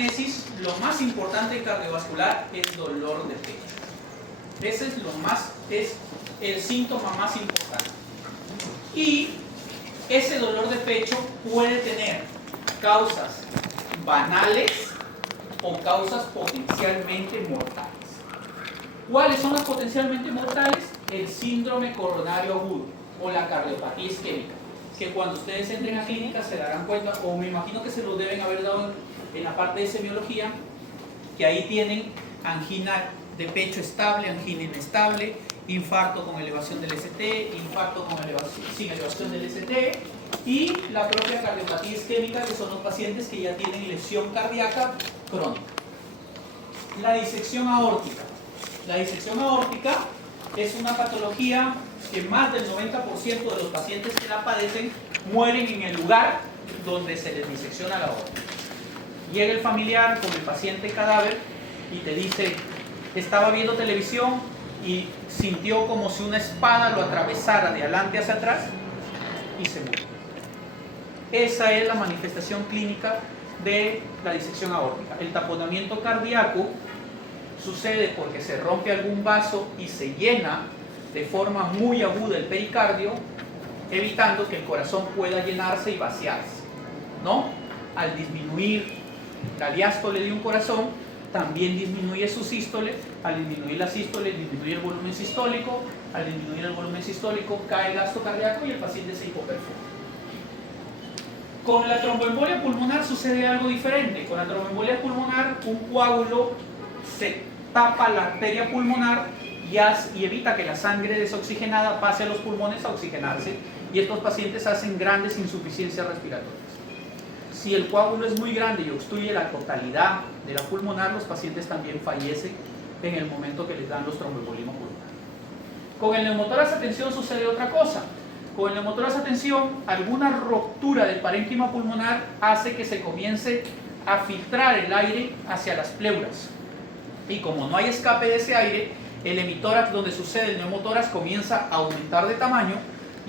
anamnesis, lo más importante cardiovascular es dolor de pecho. Ese es el síntoma más importante. Y ese dolor de pecho puede tener causas banales o causas potencialmente mortales. ¿Cuáles son las potencialmente mortales? El síndrome coronario agudo o la cardiopatía isquémica, que cuando ustedes entren a clínica se darán cuenta, o me imagino que se los deben haber dado en la parte de semiología, que ahí tienen angina de pecho estable, angina inestable, infarto con elevación del ST, infarto sin elevación del ST, y la propia cardiopatía isquémica, que son los pacientes que ya tienen lesión cardíaca crónica. La disección aórtica. La disección aórtica es una patología que más del 90% de los pacientes que la padecen mueren en el lugar donde se les disecciona la aórtica. Llega el familiar con el paciente cadáver y te dice: estaba viendo televisión y sintió como si una espada lo atravesara de adelante hacia atrás y se murió. Esa es la manifestación clínica de la disección aórtica. El taponamiento cardíaco sucede porque se rompe algún vaso y se llena de forma muy aguda el pericardio, evitando que el corazón pueda llenarse y vaciarse, ¿no? Al disminuir la diástole de un corazón, también disminuye su sístole. Al disminuir la sístole, disminuye el volumen sistólico. Al disminuir el volumen sistólico, cae el gasto cardíaco y el paciente se hipoperfura. Con la tromboembolia pulmonar sucede algo diferente. Con la tromboembolia pulmonar, un coágulo se tapa la arteria pulmonar y evita que la sangre desoxigenada pase a los pulmones a oxigenarse, y estos pacientes hacen grandes insuficiencias respiratorias. Si el coágulo es muy grande y obstruye la totalidad de la pulmonar, los pacientes también fallecen en el momento que les dan los tromboembolismos pulmonares. Con el neumotórax a tensión sucede otra cosa. Con el neumotórax a tensión, alguna ruptura del parénquima pulmonar hace que se comience a filtrar el aire hacia las pleuras. Y como no hay escape de ese aire, el hemitórax, donde sucede el neumotórax, comienza a aumentar de tamaño,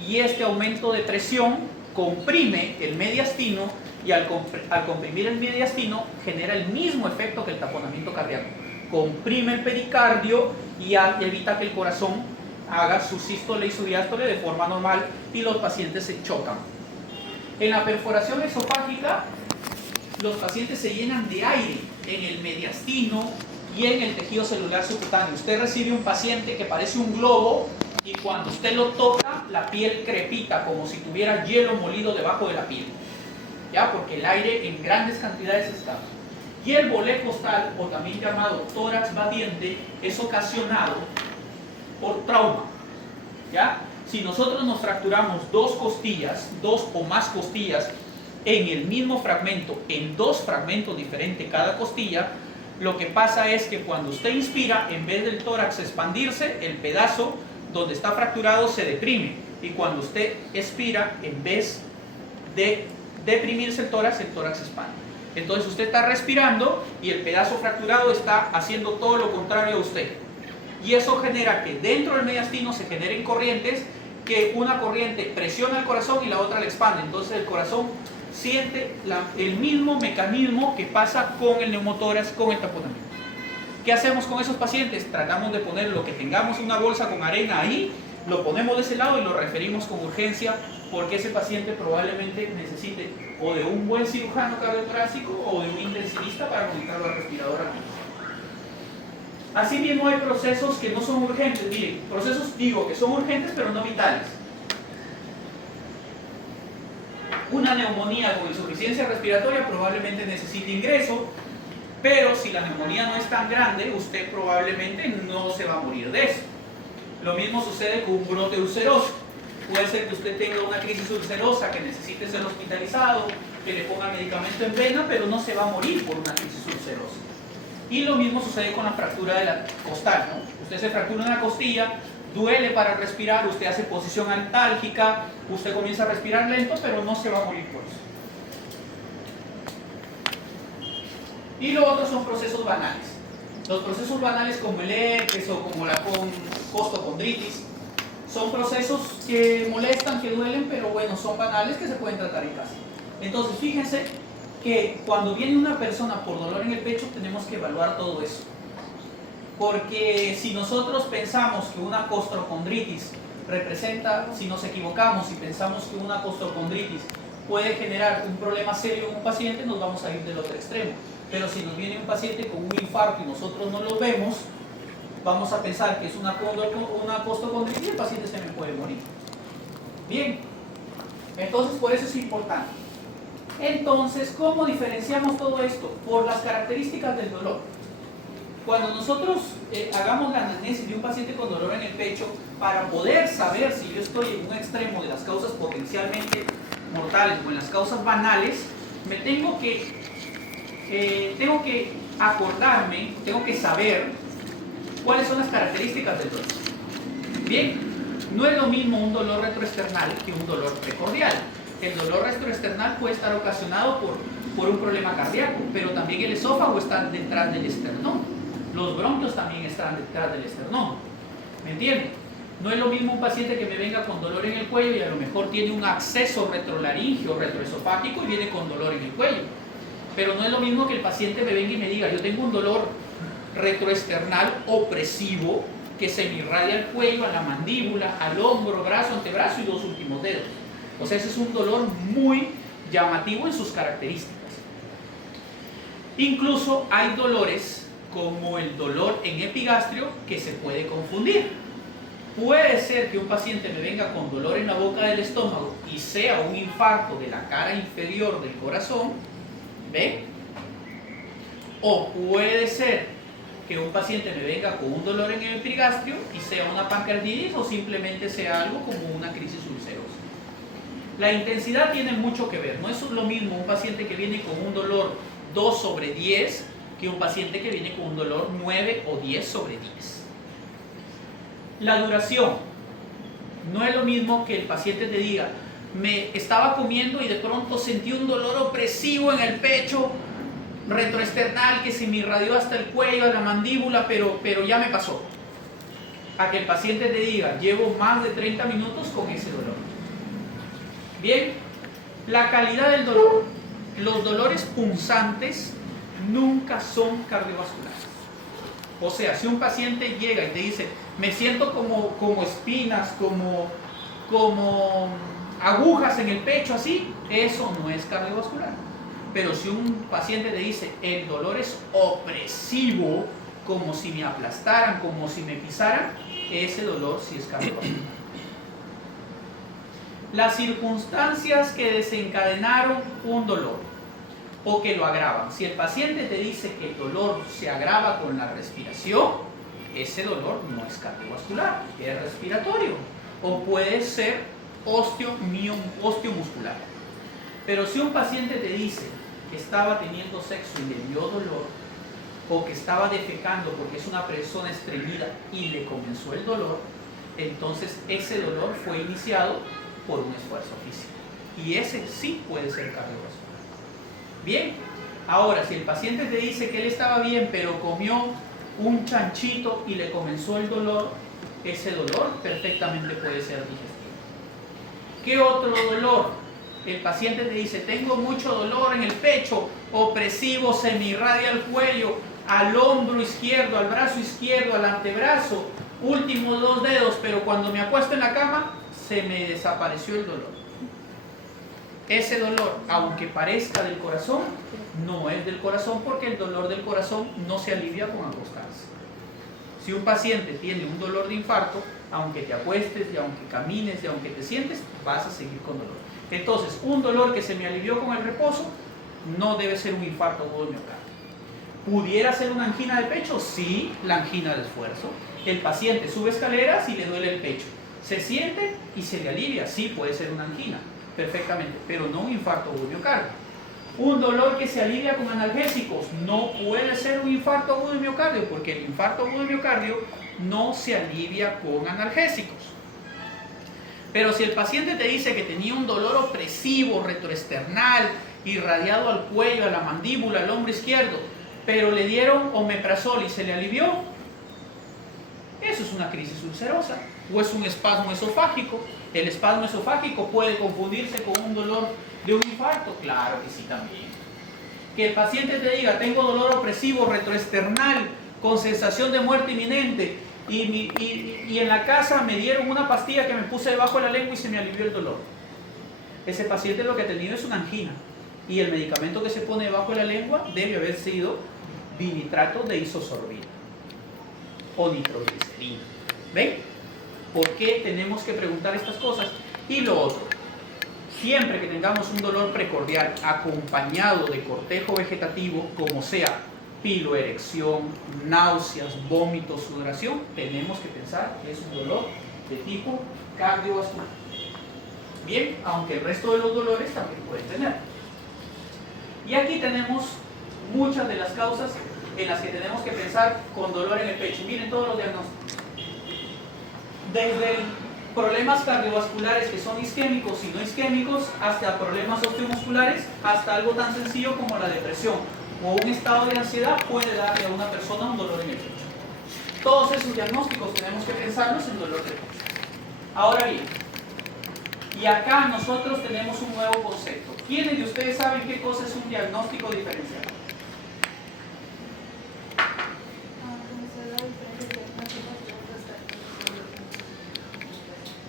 y este aumento de presión comprime el mediastino, y al comprimir el mediastino genera el mismo efecto que el taponamiento cardíaco. Comprime el pericardio y evita que el corazón haga su sístole y su diástole de forma normal, y los pacientes se chocan. En la perforación esofágica, los pacientes se llenan de aire en el mediastino y en el tejido celular subcutáneo. Usted recibe un paciente que parece un globo, y cuando usted lo toca, la piel crepita como si tuviera hielo molido debajo de la piel, ¿ya? Porque el aire en grandes cantidades está. Y el bolé costal, o también llamado tórax batiente, es ocasionado por trauma, ¿ya? Si nosotros nos fracturamos dos costillas, dos o más costillas en el mismo fragmento, en dos fragmentos diferentes cada costilla, lo que pasa es que cuando usted inspira, en vez del tórax expandirse, el pedazo donde está fracturado se deprime, y cuando usted expira, en vez de deprimirse el tórax se expande. Entonces usted está respirando y el pedazo fracturado está haciendo todo lo contrario a usted, y eso genera que dentro del mediastino se generen corrientes, que una corriente presiona el corazón y la otra le expande. Entonces el corazón siente el mismo mecanismo que pasa con el neumotórax, con el taponamiento. ¿Qué hacemos con esos pacientes? Tratamos de poner lo que tengamos, una bolsa con arena ahí, lo ponemos de ese lado y lo referimos con urgencia, porque ese paciente probablemente necesite o de un buen cirujano cardiotorácico o de un intensivista para conectarlo al respirador. Asimismo, hay procesos que no son urgentes. Miren, procesos digo que son urgentes pero no vitales. Una neumonía con insuficiencia respiratoria probablemente necesite ingreso, pero si la neumonía no es tan grande, usted probablemente no se va a morir de eso. Lo mismo sucede con un brote ulceroso. Puede ser que usted tenga una crisis ulcerosa que necesite ser hospitalizado, que le ponga medicamento en vena, pero no se va a morir por una crisis ulcerosa. Y lo mismo sucede con la fractura de la costal, ¿no? Usted se fractura una costilla, duele para respirar, usted hace posición antálgica, usted comienza a respirar lento, pero no se va a morir por eso. Y lo otro son procesos banales. Los procesos banales como el herpes o como la costocondritis son procesos que molestan, que duelen, pero bueno, son banales, que se pueden tratar en casa. Entonces, fíjense que cuando viene una persona por dolor en el pecho tenemos que evaluar todo eso. Porque si nosotros pensamos que una costrocondritis representa, si nos equivocamos y pensamos que una costrocondritis puede generar un problema serio en un paciente, nos vamos a ir del otro extremo. Pero si nos viene un paciente con un infarto y nosotros no lo vemos, vamos a pensar que es una costrocondritis y el paciente se me puede morir. Bien, entonces por eso es importante. Entonces, ¿cómo diferenciamos todo esto? Por las características del dolor. Cuando nosotros hagamos la anamnesis de un paciente con dolor en el pecho, para poder saber si yo estoy en un extremo de las causas potencialmente mortales o en las causas banales, me tengo que acordarme, tengo que saber cuáles son las características del dolor. Bien, no es lo mismo un dolor retroesternal que un dolor precordial. El dolor retroesternal puede estar ocasionado por un problema cardíaco, pero también el esófago está detrás del esternón. Los bronquios también están detrás del esternón. ¿Me entienden? No es lo mismo un paciente que me venga con dolor en el cuello y a lo mejor tiene un acceso retrolaringio, retroesofágico y viene con dolor en el cuello. Pero no es lo mismo que el paciente me venga y me diga, yo tengo un dolor retroesternal opresivo que se me irradia al cuello, a la mandíbula, al hombro, brazo, antebrazo y los últimos dedos. O sea, ese es un dolor muy llamativo en sus características. Incluso hay dolores como el dolor en epigastrio que se puede confundir. Puede ser que un paciente me venga con dolor en la boca del estómago y sea un infarto de la cara inferior del corazón, ¿ve? O puede ser que un paciente me venga con un dolor en el epigastrio y sea una pancreatitis o simplemente sea algo como una crisis ulcerosa. La intensidad tiene mucho que ver. No es lo mismo un paciente que viene con un dolor 2/10 que un paciente que viene con un dolor 9 o 10/10. La duración. No es lo mismo que el paciente te diga, me estaba comiendo y de pronto sentí un dolor opresivo en el pecho retroesternal que se me irradió hasta el cuello, a la mandíbula, pero ya me pasó. A que el paciente te diga, llevo más de 30 minutos con ese dolor. Bien, la calidad del dolor. Los dolores punzantes nunca son cardiovasculares. O sea, si un paciente llega y te dice, me siento como espinas, como agujas en el pecho, así, eso no es cardiovascular. Pero si un paciente te dice, el dolor es opresivo, como si me aplastaran, como si me pisaran, ese dolor sí es cardiovascular. Las circunstancias que desencadenaron un dolor o que lo agravan. Si el paciente te dice que el dolor se agrava con la respiración, ese dolor no es cardiovascular, es respiratorio o puede ser osteomuscular. Pero si un paciente te dice que estaba teniendo sexo y le dio dolor, o que estaba defecando porque es una persona estreñida y le comenzó el dolor, entonces ese dolor fue iniciado por un esfuerzo físico. Y ese sí puede ser cardiovascular. Bien, ahora si el paciente te dice que él estaba bien pero comió un chanchito y le comenzó el dolor, ese dolor perfectamente puede ser digestivo. ¿Qué otro dolor? El paciente te dice, tengo mucho dolor en el pecho, opresivo, se me irradia el cuello, al hombro izquierdo, al brazo izquierdo, al antebrazo, últimos 2 dedos, pero cuando me acuesto en la cama, se me desapareció el dolor. Ese dolor, aunque parezca del corazón, no es del corazón porque el dolor del corazón no se alivia con acostarse. Si un paciente tiene un dolor de infarto, aunque te acuestes y aunque camines y aunque te sientes, vas a seguir con dolor. Entonces, un dolor que se me alivió con el reposo no debe ser un infarto agudo de miocardio. ¿Pudiera ser una angina de pecho? Sí, la angina de esfuerzo. El paciente sube escaleras y le duele el pecho. Se siente y se le alivia. Sí, puede ser una angina, perfectamente, pero no un infarto agudo de miocardio. Un dolor que se alivia con analgésicos no puede ser un infarto agudo de miocardio, porque el infarto agudo de miocardio no se alivia con analgésicos. Pero si el paciente te dice que tenía un dolor opresivo, retroesternal, irradiado al cuello, a la mandíbula, al hombro izquierdo, pero le dieron omeprazol y se le alivió, eso es una crisis ulcerosa o es un espasmo esofágico. El espasmo esofágico puede confundirse con un dolor de un infarto, claro que sí también. Que el paciente te diga, tengo dolor opresivo retroesternal con sensación de muerte inminente y en la casa me dieron una pastilla que me puse debajo de la lengua y se me alivió el dolor. Ese paciente lo que ha tenido es una angina y el medicamento que se pone debajo de la lengua debe haber sido binitrato de isosorbina o nitroglicerina. ¿Ven? ¿Por qué tenemos que preguntar estas cosas? Y lo otro, siempre que tengamos un dolor precordial acompañado de cortejo vegetativo, como sea piloerección, náuseas, vómitos, sudoración, tenemos que pensar que es un dolor de tipo cardiovascular. Bien, aunque el resto de los dolores también pueden tener. Y aquí tenemos muchas de las causas en las que tenemos que pensar con dolor en el pecho. Miren todos los diagnósticos. Desde problemas cardiovasculares que son isquémicos y no isquémicos, hasta problemas osteomusculares, hasta algo tan sencillo como la depresión o un estado de ansiedad puede darle a una persona un dolor en el pecho. Todos esos diagnósticos tenemos que pensarlos en dolor de pecho. Ahora bien, y acá nosotros tenemos un nuevo concepto. ¿Quiénes de ustedes saben qué cosa es un diagnóstico diferencial?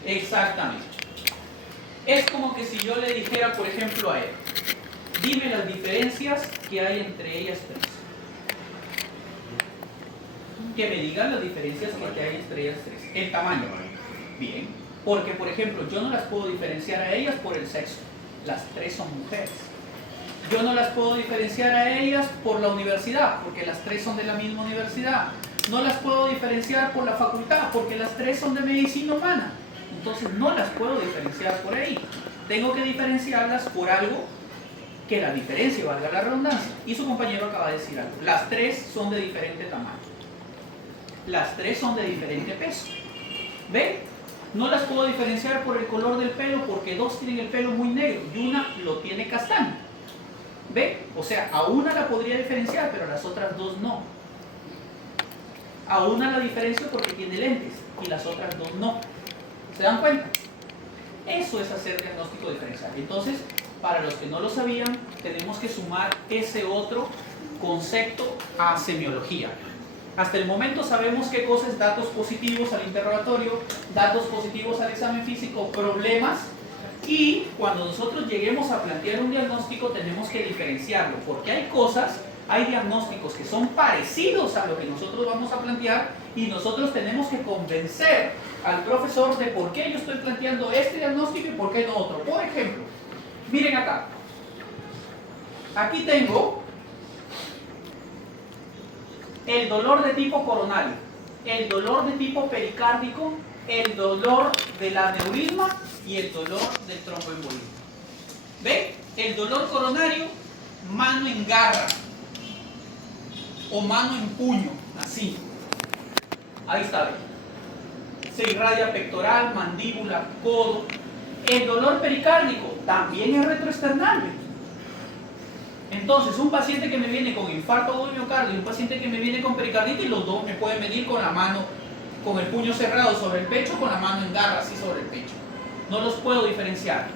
Exactamente. Es como que si yo le dijera, por ejemplo, a él, dime las diferencias que hay entre ellas tres. Que me digan las diferencias que hay entre ellas tres. El tamaño. Bien. Porque, por ejemplo, yo no las puedo diferenciar a ellas por el sexo. Las tres son mujeres. Yo no las puedo diferenciar a ellas por la universidad, porque las tres son de la misma universidad. No las puedo diferenciar por la facultad, porque las tres son de medicina humana. Entonces no las puedo diferenciar por ahí. Tengo que diferenciarlas por algo que la diferencia, valga la redundancia. Y su compañero acaba de decir algo. Las tres son de diferente tamaño. Las tres son de diferente peso. ¿Ven? No las puedo diferenciar por el color del pelo porque dos tienen el pelo muy negro y una lo tiene castaño. ¿Ven? O sea, a una la podría diferenciar, pero a las otras dos no. A una la diferencio porque tiene lentes y las otras dos no. ¿Se dan cuenta? Eso es hacer diagnóstico diferencial. Entonces, para los que no lo sabían, tenemos que sumar ese otro concepto a semiología. Hasta el momento sabemos qué cosas, datos positivos al interrogatorio, datos positivos al examen físico, problemas, y cuando nosotros lleguemos a plantear un diagnóstico tenemos que diferenciarlo, porque hay cosas, hay diagnósticos que son parecidos a lo que nosotros vamos a plantear y nosotros tenemos que convencer al profesor de por qué yo estoy planteando este diagnóstico y por qué no otro. Por ejemplo, miren acá, aquí tengo el dolor de tipo coronario, el dolor de tipo pericárdico, el dolor del aneurisma y el dolor del tromboembolismo. ¿Ven? El dolor coronario, mano en garra o mano en puño, así. Ahí está, ¿ven? Se irradia pectoral, mandíbula, codo. El dolor pericárdico también es retroesternal, ¿ven? Entonces, un paciente que me viene con infarto agudo de miocardio y un paciente que me viene con pericarditis, los dos me pueden venir con la mano, con el puño cerrado sobre el pecho, con la mano en garra así sobre el pecho. No los puedo diferenciar.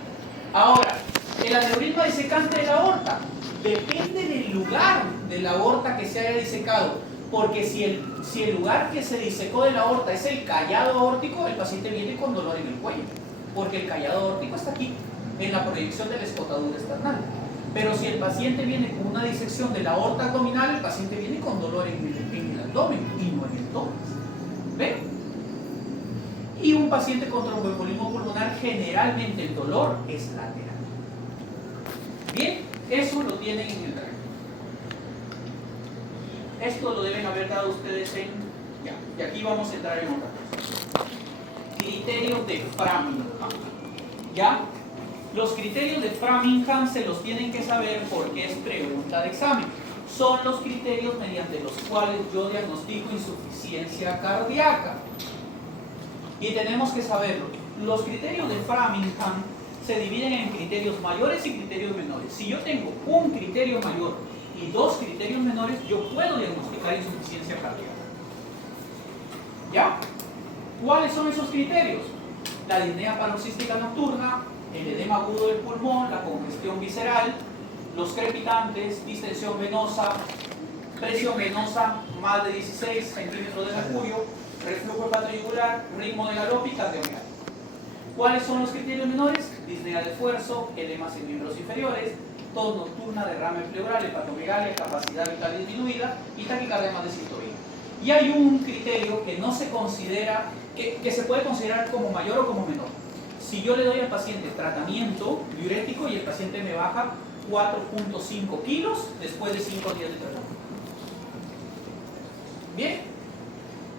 Ahora, el aneurisma disecante de la aorta depende del lugar de la aorta que se haya disecado, porque si el lugar que se disecó de la aorta es el callado aórtico, el paciente viene con dolor en el cuello, porque el callado aórtico está aquí, en la proyección de la escotadura esternal. Pero si el paciente viene con una disección de la aorta abdominal, el paciente viene con dolor en el abdomen y no en el tórax. ¿Ven? Y un paciente con tromboembolismo pulmonar, generalmente el dolor es lateral. Bien, eso lo tienen en el reglamento. Esto lo deben haber dado ustedes en... Ya, y aquí vamos a entrar en otra cosa. Criterios de Framingham. ¿Ya? Los criterios de Framingham se los tienen que saber porque es pregunta de examen. Son los criterios mediante los cuales yo diagnostico insuficiencia cardíaca. Y tenemos que saberlo. Los criterios de Framingham se dividen en criterios mayores y criterios menores. Si yo tengo un criterio mayor y dos criterios menores, yo puedo diagnosticar insuficiencia cardíaca. ¿Ya? ¿Cuáles son esos criterios? La disnea paroxística nocturna, el edema agudo del pulmón, la congestión visceral, los crepitantes, distensión venosa, presión venosa más de 16 centímetros de mercurio, reflujo hepatoyugular, ritmo de galope y cardiomialgia. ¿Cuáles son los criterios menores? Disnea de esfuerzo, edemas en miembros inferiores, tos nocturna, derrame pleural, hepatomegalia, capacidad vital disminuida y taquicardia más de 120. Y hay un criterio que no se considera, que se puede considerar como mayor o como menor. Si yo le doy al paciente tratamiento diurético y el paciente me baja 4.5 kilos después de 5 días de tratamiento. Bien,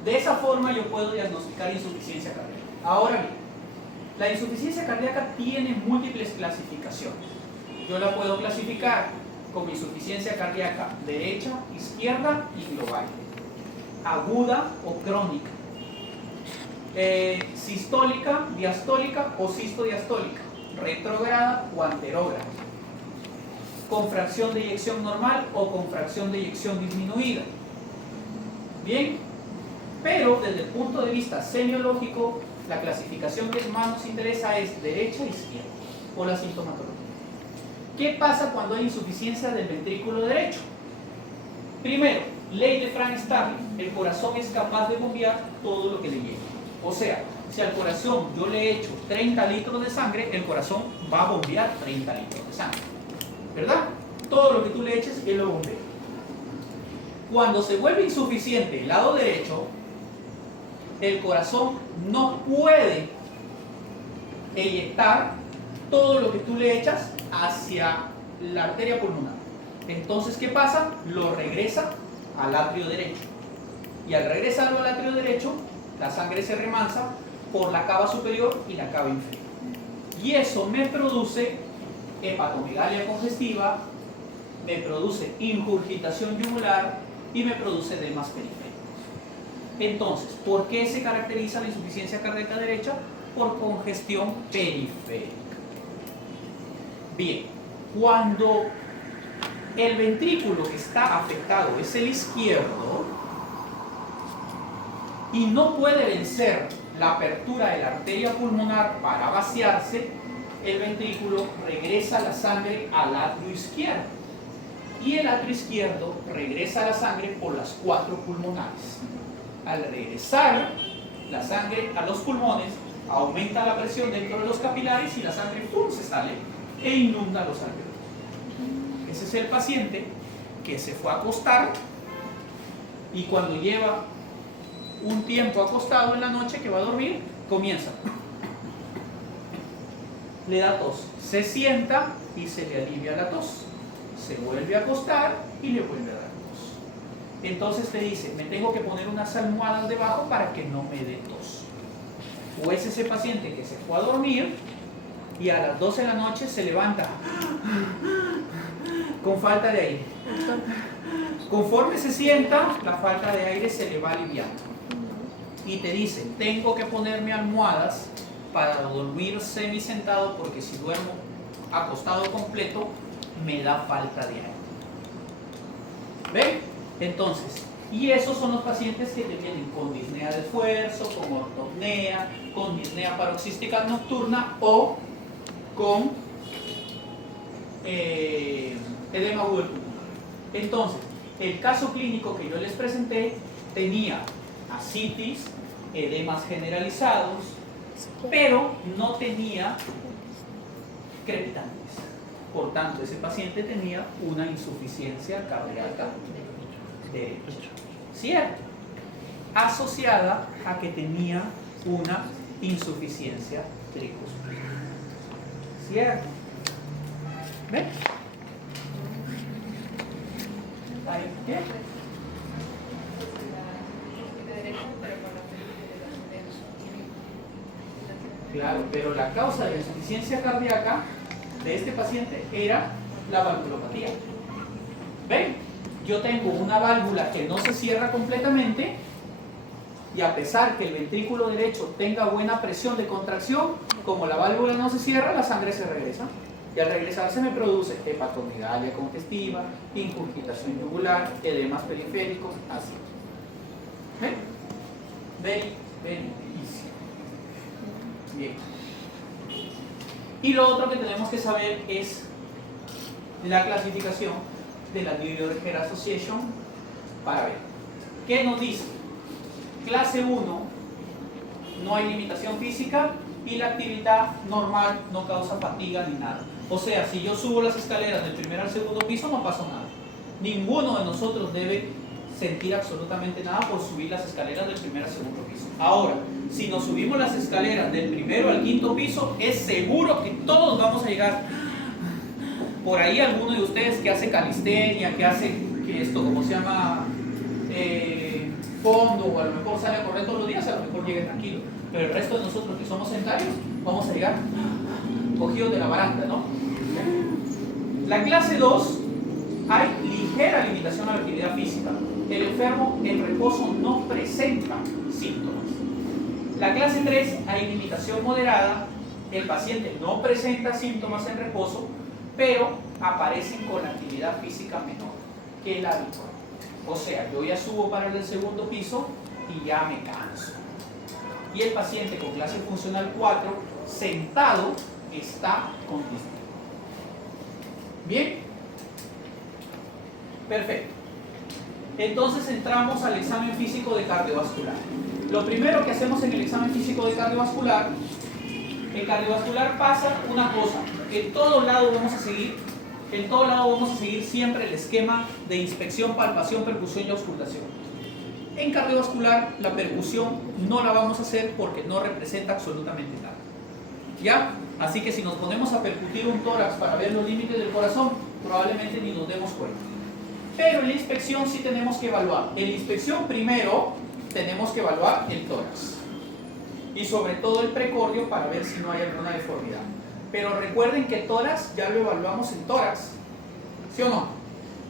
de esa forma yo puedo diagnosticar insuficiencia cardíaca. Ahora bien, la insuficiencia cardíaca tiene múltiples clasificaciones. Yo la puedo clasificar como insuficiencia cardíaca derecha, izquierda y global, aguda o crónica, sistólica, diastólica o sistodiastólica, retrógrada o anterógrada, con fracción de eyección normal o con fracción de eyección disminuida. Bien, pero desde el punto de vista semiológico, la clasificación que más nos interesa es derecha e izquierda, o la sintomatología. ¿Qué pasa cuando hay insuficiencia del ventrículo derecho? Primero, ley de Frank Starling, el corazón es capaz de bombear todo lo que le llegue. O sea, si al corazón yo le echo 30 litros de sangre, el corazón va a bombear 30 litros de sangre. ¿Verdad? Todo lo que tú le eches, él lo bombea. Cuando se vuelve insuficiente el lado derecho, el corazón no puede eyectar todo lo que tú le echas hacia la arteria pulmonar. Entonces, ¿qué pasa? Lo regresa al atrio derecho. Y al regresarlo al atrio derecho, la sangre se remansa por la cava superior y la cava inferior. Y eso me produce hepatomegalia congestiva, me produce ingurgitación yugular y me produce edemas periféricos. Entonces, ¿por qué se caracteriza la insuficiencia cardíaca derecha? Por congestión periférica. Bien, cuando el ventrículo que está afectado es el izquierdo y no puede vencer la apertura de la arteria pulmonar para vaciarse, el ventrículo regresa la sangre al atrio izquierdo y el atrio izquierdo regresa la sangre por las 4 pulmonares. Al regresar la sangre a los pulmones, aumenta la presión dentro de los capilares y la sangre ¡pum!, se sale e inunda los alveolos. Ese es el paciente que se fue a acostar y cuando lleva un tiempo acostado en la noche que va a dormir, comienza. Le da tos, se sienta y se le alivia la tos. Se vuelve a acostar y le vuelve a dar tos. Entonces te dice, me tengo que poner unas almohadas debajo para que no me dé tos. O es ese paciente que se fue a dormir y a las 12 de la noche se levanta con falta de aire. Conforme se sienta, la falta de aire se le va aliviando. Y te dice, tengo que ponerme almohadas para dormir semisentado porque si duermo acostado completo me da falta de aire. ¿Ven? Entonces, y esos son los pacientes que te vienen con disnea de esfuerzo, con ortopnea, con disnea paroxística nocturna o con edema agudo del pulmón. Entonces, el caso clínico que yo les presenté tenía ascitis, edemas generalizados, pero no tenía crepitantes. Por tanto, ese paciente tenía una insuficiencia cardíaca derecha. ¿Cierto? Asociada a que tenía una insuficiencia tricuspide. ¿Cierto? ¿Ven? ¿Ahí? ¿Qué? Claro, pero la causa de la insuficiencia cardíaca de este paciente era la valvulopatía. ¿Ven? Yo tengo una válvula que no se cierra completamente y a pesar que el ventrículo derecho tenga buena presión de contracción, como la válvula no se cierra, la sangre se regresa. Y al regresarse me produce hepatomegalia congestiva, ingurgitación yugular, edemas periféricos, así. ¿Ven? Very easy. Bien. Y lo otro que tenemos que saber es la clasificación de la New Yorker Association para ver. ¿Qué nos dice? Clase 1, no hay limitación física y la actividad normal no causa fatiga ni nada. O sea, si yo subo las escaleras del primer al segundo piso no pasa nada. Ninguno de nosotros debe sentir absolutamente nada por subir las escaleras del primer al segundo piso. Ahora, si nos subimos las escaleras del primero al quinto piso, es seguro que todos vamos a llegar. Por ahí alguno de ustedes que hace calistenia, que hace esto, ¿cómo se llama? Fondo, o a lo mejor sale a correr todos los días, a lo mejor llegue tranquilo. Pero el resto de nosotros que somos sedentarios, vamos a llegar cogidos de la baranda, ¿no? La clase 2, hay ligera limitación a la actividad física. El enfermo en reposo no presenta síntomas. La clase 3, hay limitación moderada. El paciente no presenta síntomas en reposo, pero aparecen con actividad física menor que la habitual. O sea, yo ya subo para el segundo piso y ya me canso. Y el paciente con clase funcional 4, sentado, está con disnea. ¿Bien? Perfecto. Entonces entramos al examen físico de cardiovascular. Lo primero que hacemos en el examen físico de cardiovascular, en cardiovascular pasa una cosa, en todos lados vamos a seguir siempre el esquema de inspección, palpación, percusión y auscultación. En cardiovascular la percusión no la vamos a hacer porque no representa absolutamente nada. ¿Ya? Así que si nos ponemos a percutir un tórax para ver los límites del corazón, probablemente ni nos demos cuenta. Pero en la inspección sí tenemos que evaluar. En la inspección primero tenemos que evaluar el tórax. Y sobre todo el precordio para ver si no hay alguna deformidad. Pero recuerden que tórax ya lo evaluamos en tórax. ¿Sí o no?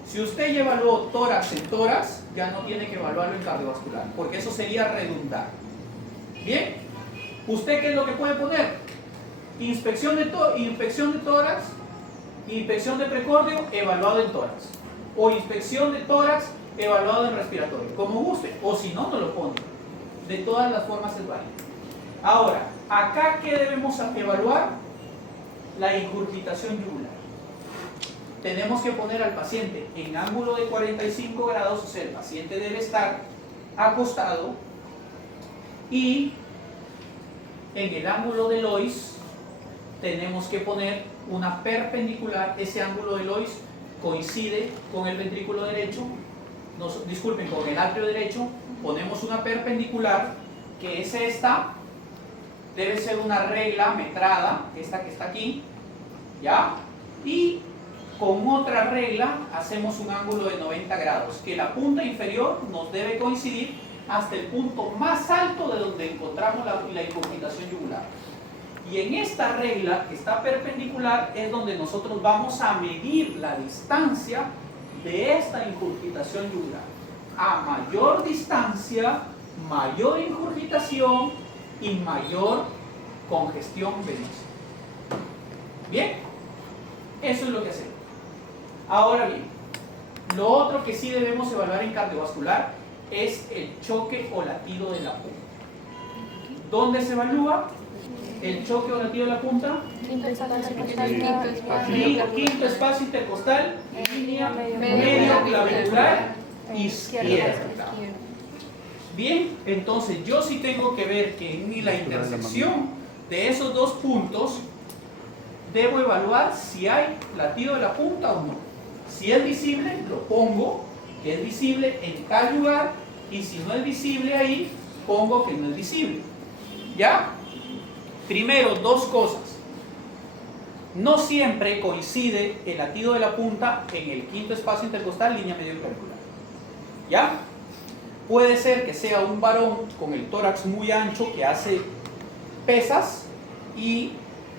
Si usted ya evaluó tórax en tórax, ya no tiene que evaluarlo en cardiovascular, porque eso sería redundar. ¿Bien? ¿Usted qué es lo que puede poner? Inspección de tórax, inspección de precordio, evaluado en tórax. O inspección de tórax, evaluado en respiratorio. Como guste. O si no, no lo pone. De todas las formas es válido. Ahora, acá ¿qué debemos evaluar? La ingurgitación yugular. Tenemos que poner al paciente en ángulo de 45 grados, o sea, el paciente debe estar acostado, y en el ángulo de Lois tenemos que poner una perpendicular. Ese ángulo de Lois coincide con el ventrículo derecho, disculpen, con el atrio derecho. Ponemos una perpendicular, que es esta, debe ser una regla metrada, esta que está aquí, ¿ya? Y con otra regla hacemos un ángulo de 90 grados, que la punta inferior nos debe coincidir hasta el punto más alto de donde encontramos la ingurgitación yugular. Y en esta regla que está perpendicular es donde nosotros vamos a medir la distancia de esta ingurgitación yugular. A mayor distancia, mayor ingurgitación y mayor congestión venosa. ¿Bien? Eso es lo que hacemos. Ahora bien, lo otro que sí debemos evaluar en cardiovascular es el choque o latido de la punta. ¿Dónde se evalúa el choque o latido de la punta? Quinto espacio intercostal, línea medio clavicular izquierda. Bien, entonces yo sí tengo que ver que en la intersección de esos dos puntos debo evaluar si hay latido de la punta o no. Si es visible, lo pongo que es visible en tal lugar, y si no es visible ahí, pongo que no es visible. ¿Ya? Primero, dos cosas. No siempre coincide el latido de la punta en el quinto espacio intercostal, línea medio clavicular. ¿Ya? Puede ser que sea un varón con el tórax muy ancho que hace pesas y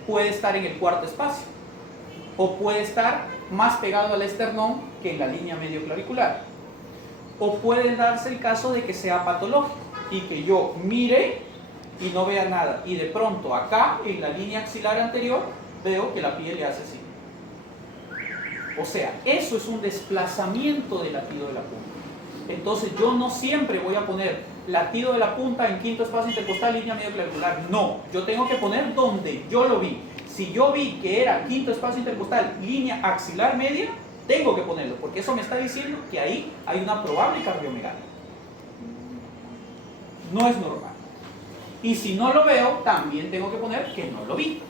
puede estar en el cuarto espacio, o puede estar más pegado al esternón que en la línea medio clavicular, o puede darse el caso de que sea patológico y que yo mire y no vea nada, y de pronto acá en la línea axilar anterior veo que la piel le hace así. O sea, eso es un desplazamiento del latido de la punta. Entonces yo no siempre voy a poner latido de la punta en quinto espacio intercostal, línea medio clavicular. No, yo tengo que poner donde yo lo vi. Si yo vi que era quinto espacio intercostal, línea axilar media, tengo que ponerlo, porque eso me está diciendo que ahí hay una probable cardiomegalia. No es normal. Y si no lo veo, también tengo que poner que no lo vi.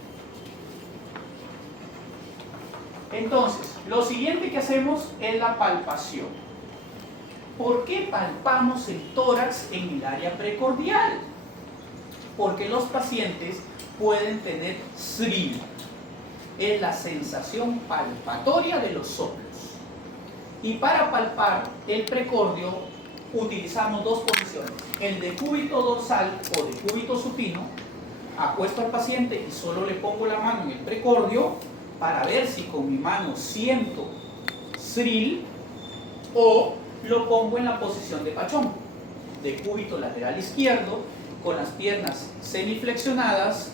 Entonces, lo siguiente que hacemos es la palpación. ¿Por qué palpamos el tórax en el área precordial? Porque los pacientes pueden tener thrill. Es la sensación palpatoria de los soplos. Y para palpar el precordio utilizamos dos posiciones. El decúbito dorsal o decúbito supino. Acuesto al paciente y solo le pongo la mano en el precordio para ver si con mi mano siento thrill, o lo pongo en la posición de pachón. Decúbito lateral izquierdo, con las piernas semiflexionadas,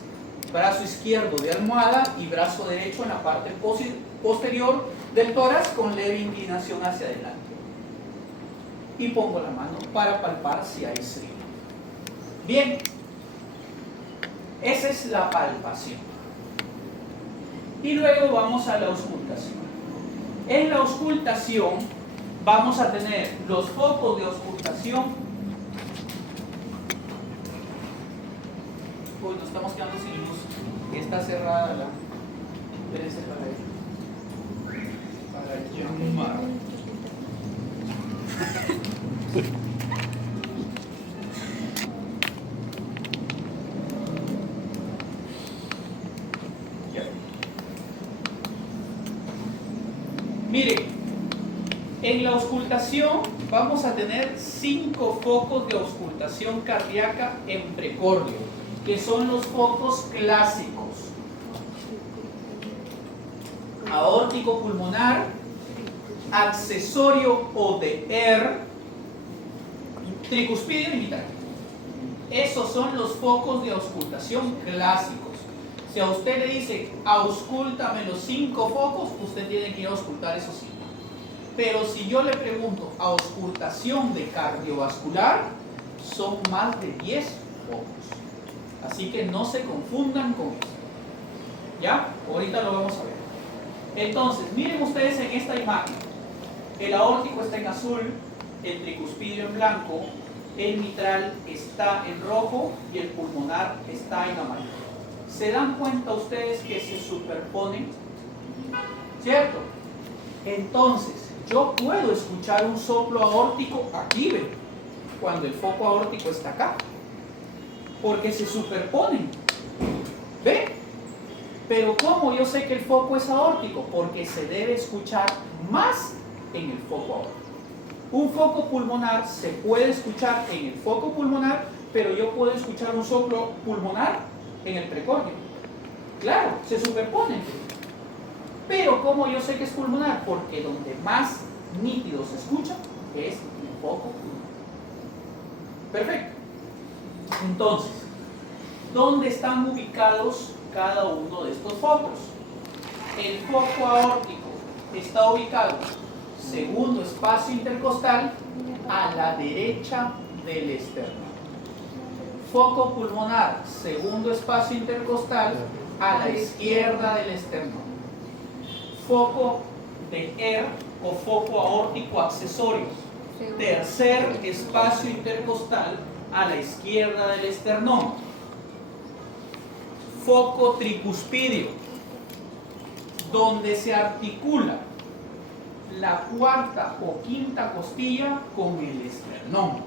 brazo izquierdo de almohada y brazo derecho en la parte posterior del tórax con leve inclinación hacia adelante. Y pongo la mano para palpar si hay thrill. Bien, esa es la palpación. Y luego vamos a la auscultación. En la auscultación vamos a tener los focos de auscultación. Hoy nos estamos quedando sin luz. Está cerrada la... Espérense para llamar. Miren, en la auscultación vamos a tener 5 focos de auscultación cardíaca en precordio, que son los focos clásicos: aórtico pulmonar, accesorio o de ER, tricuspidio y mitral. Esos son los focos de auscultación clásicos. Si a usted le dice, auscúltame los 5 focos, usted tiene que ir a auscultar esos 5. Pero si yo le pregunto, auscultación de cardiovascular, son más de 10 focos. Así que no se confundan con eso. ¿Ya? Ahorita lo vamos a ver. Entonces, miren ustedes en esta imagen. El aórtico está en azul, el tricuspidio en blanco, el mitral está en rojo y el pulmonar está en amarillo. ¿Se dan cuenta ustedes que se superponen? ¿Cierto? Entonces, yo puedo escuchar un soplo aórtico aquí, ¿ve? Cuando el foco aórtico está acá. Porque se superponen. ¿Ve? Pero ¿cómo yo sé que el foco es aórtico? Porque se debe escuchar más en el foco aórtico. Un foco pulmonar se puede escuchar en el foco pulmonar, pero yo puedo escuchar un soplo pulmonar en el precordio. Claro, se superponen. Pero ¿cómo yo sé que es pulmonar? Porque donde más nítido se escucha es en el foco pulmonar. Perfecto. Entonces, ¿dónde están ubicados cada uno de estos focos? El foco aórtico está ubicado segundo espacio intercostal a la derecha del esternón. Foco pulmonar, segundo espacio intercostal a la izquierda del esternón. Foco de ER o foco aórtico accesorio, tercer espacio intercostal a la izquierda del esternón. Foco tricuspidio, donde se articula la cuarta o quinta costilla con el esternón.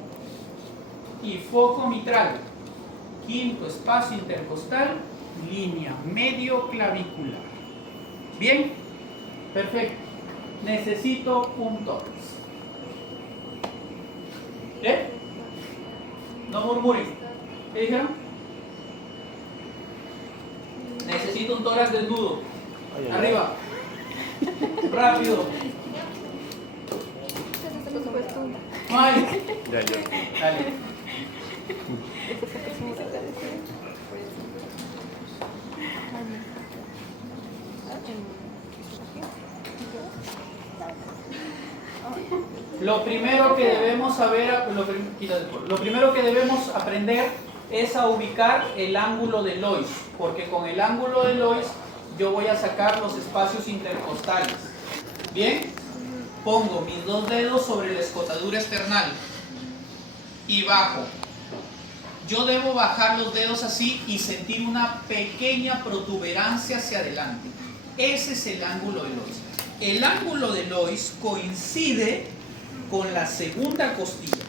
Y foco mitral, quinto espacio intercostal, línea medio clavicular. Bien, perfecto. Necesito un tórax. ¿Eh? No murmuren. ¿Qué dijeron? Necesito un tórax desnudo. Arriba. Rápido. Ay. Ya. Dale. Lo primero que debemos saber, lo primero que debemos aprender es a ubicar el ángulo de Lois, porque con el ángulo de Lois yo voy a sacar los espacios intercostales. Bien, pongo mis dos dedos sobre la escotadura esternal y bajo. Yo debo bajar los dedos así y sentir una pequeña protuberancia hacia adelante. Ese es el ángulo de Lois. El ángulo de Lois coincide con la segunda costilla.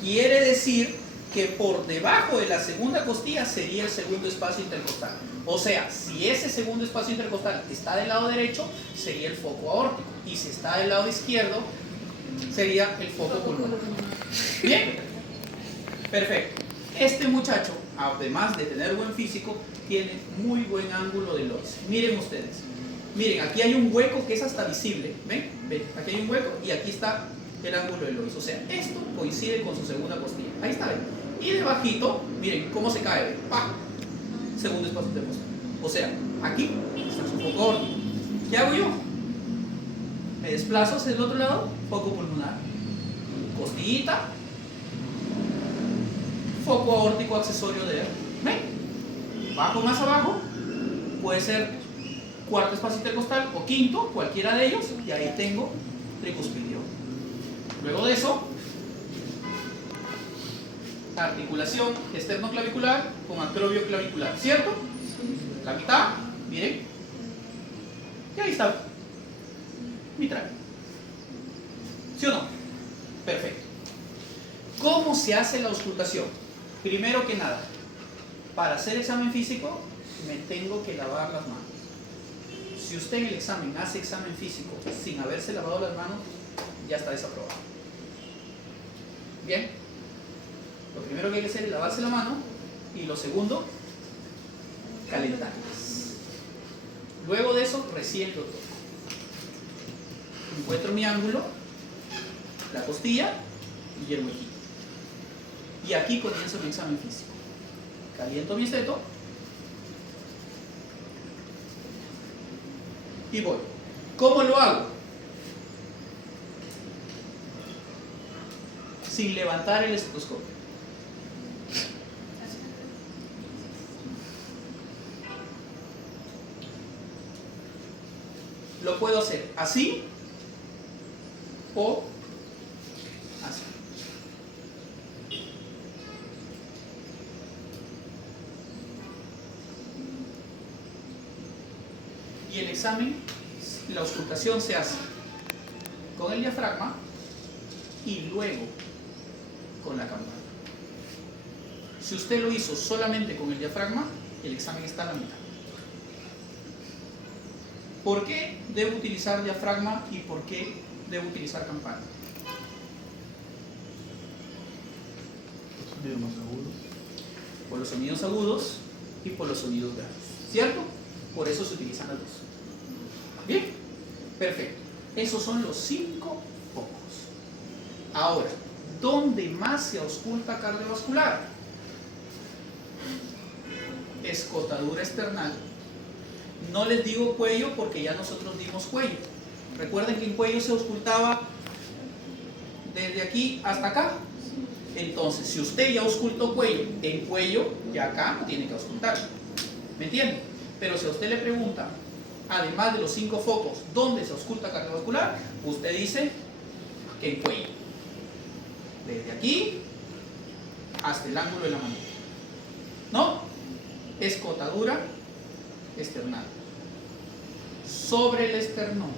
Quiere decir que por debajo de la segunda costilla sería el segundo espacio intercostal. O sea, si ese segundo espacio intercostal está del lado derecho, sería el foco aórtico. Y si está del lado izquierdo, sería el foco pulmonar. ¿Bien? Perfecto. Este muchacho, además de tener buen físico, tiene muy buen ángulo de Lois. Miren ustedes. Miren, aquí hay un hueco que es hasta visible. ¿Ven? ¿Ven? Aquí hay un hueco y aquí está el ángulo de Lois. O sea, esto coincide con su segunda costilla. Ahí está, ¿ven? Y debajito, miren cómo se cae. ¿Ven? ¡Pah! Segundo espacio intercostal. O sea, aquí está su foco aórtico. ¿Qué hago yo? Me desplazo hacia el otro lado, foco pulmonar. Costillita. Foco aórtico accesorio de él. ¿Ven? Bajo más abajo. Puede ser cuarto espacio intercostal o quinto, cualquiera de ellos. Y ahí tengo tricuspidio. Luego de eso, articulación esternoclavicular con acrobio clavicular, ¿cierto? La mitad, miren. Y ahí está mitral. ¿Sí o no? Perfecto. ¿Cómo se hace la auscultación? Primero que nada, para hacer examen físico me tengo que lavar las manos. Si usted en el examen hace examen físico sin haberse lavado las manos, ya está desaprobado. Bien. Lo primero que hay que hacer es lavarse la mano y lo segundo, calentarlas. Luego de eso, recién lo toco. Encuentro mi ángulo, la costilla y el huequito. Y aquí comienzo mi examen físico. Caliento mi esteto y voy. ¿Cómo lo hago? Sin levantar el estetoscopio. Lo puedo hacer así o así. Y el examen, la auscultación se hace con el diafragma y luego con la campana. Si usted lo hizo solamente con el diafragma, el examen está a la mitad. ¿Por qué debo utilizar diafragma y por qué debo utilizar campana? Los sonidos más agudos. Por los sonidos agudos y por los sonidos graves, ¿cierto? Por eso se utilizan las dos. Bien, perfecto. Esos son los 5 focos. Ahora, ¿dónde más se ausculta cardiovascular? Escotadura esternal. No les digo cuello porque ya nosotros dimos cuello. Recuerden que en cuello se auscultaba desde aquí hasta acá. Entonces, si usted ya auscultó cuello en cuello, ya acá no tiene que auscultar. ¿Me entienden? Pero si a usted le pregunta, además de los 5 focos, ¿dónde se ausculta cardiovascular? Usted dice que en cuello. Desde aquí hasta el ángulo de la mandíbula. ¿No? Escotadura esternal. Sobre el esternón.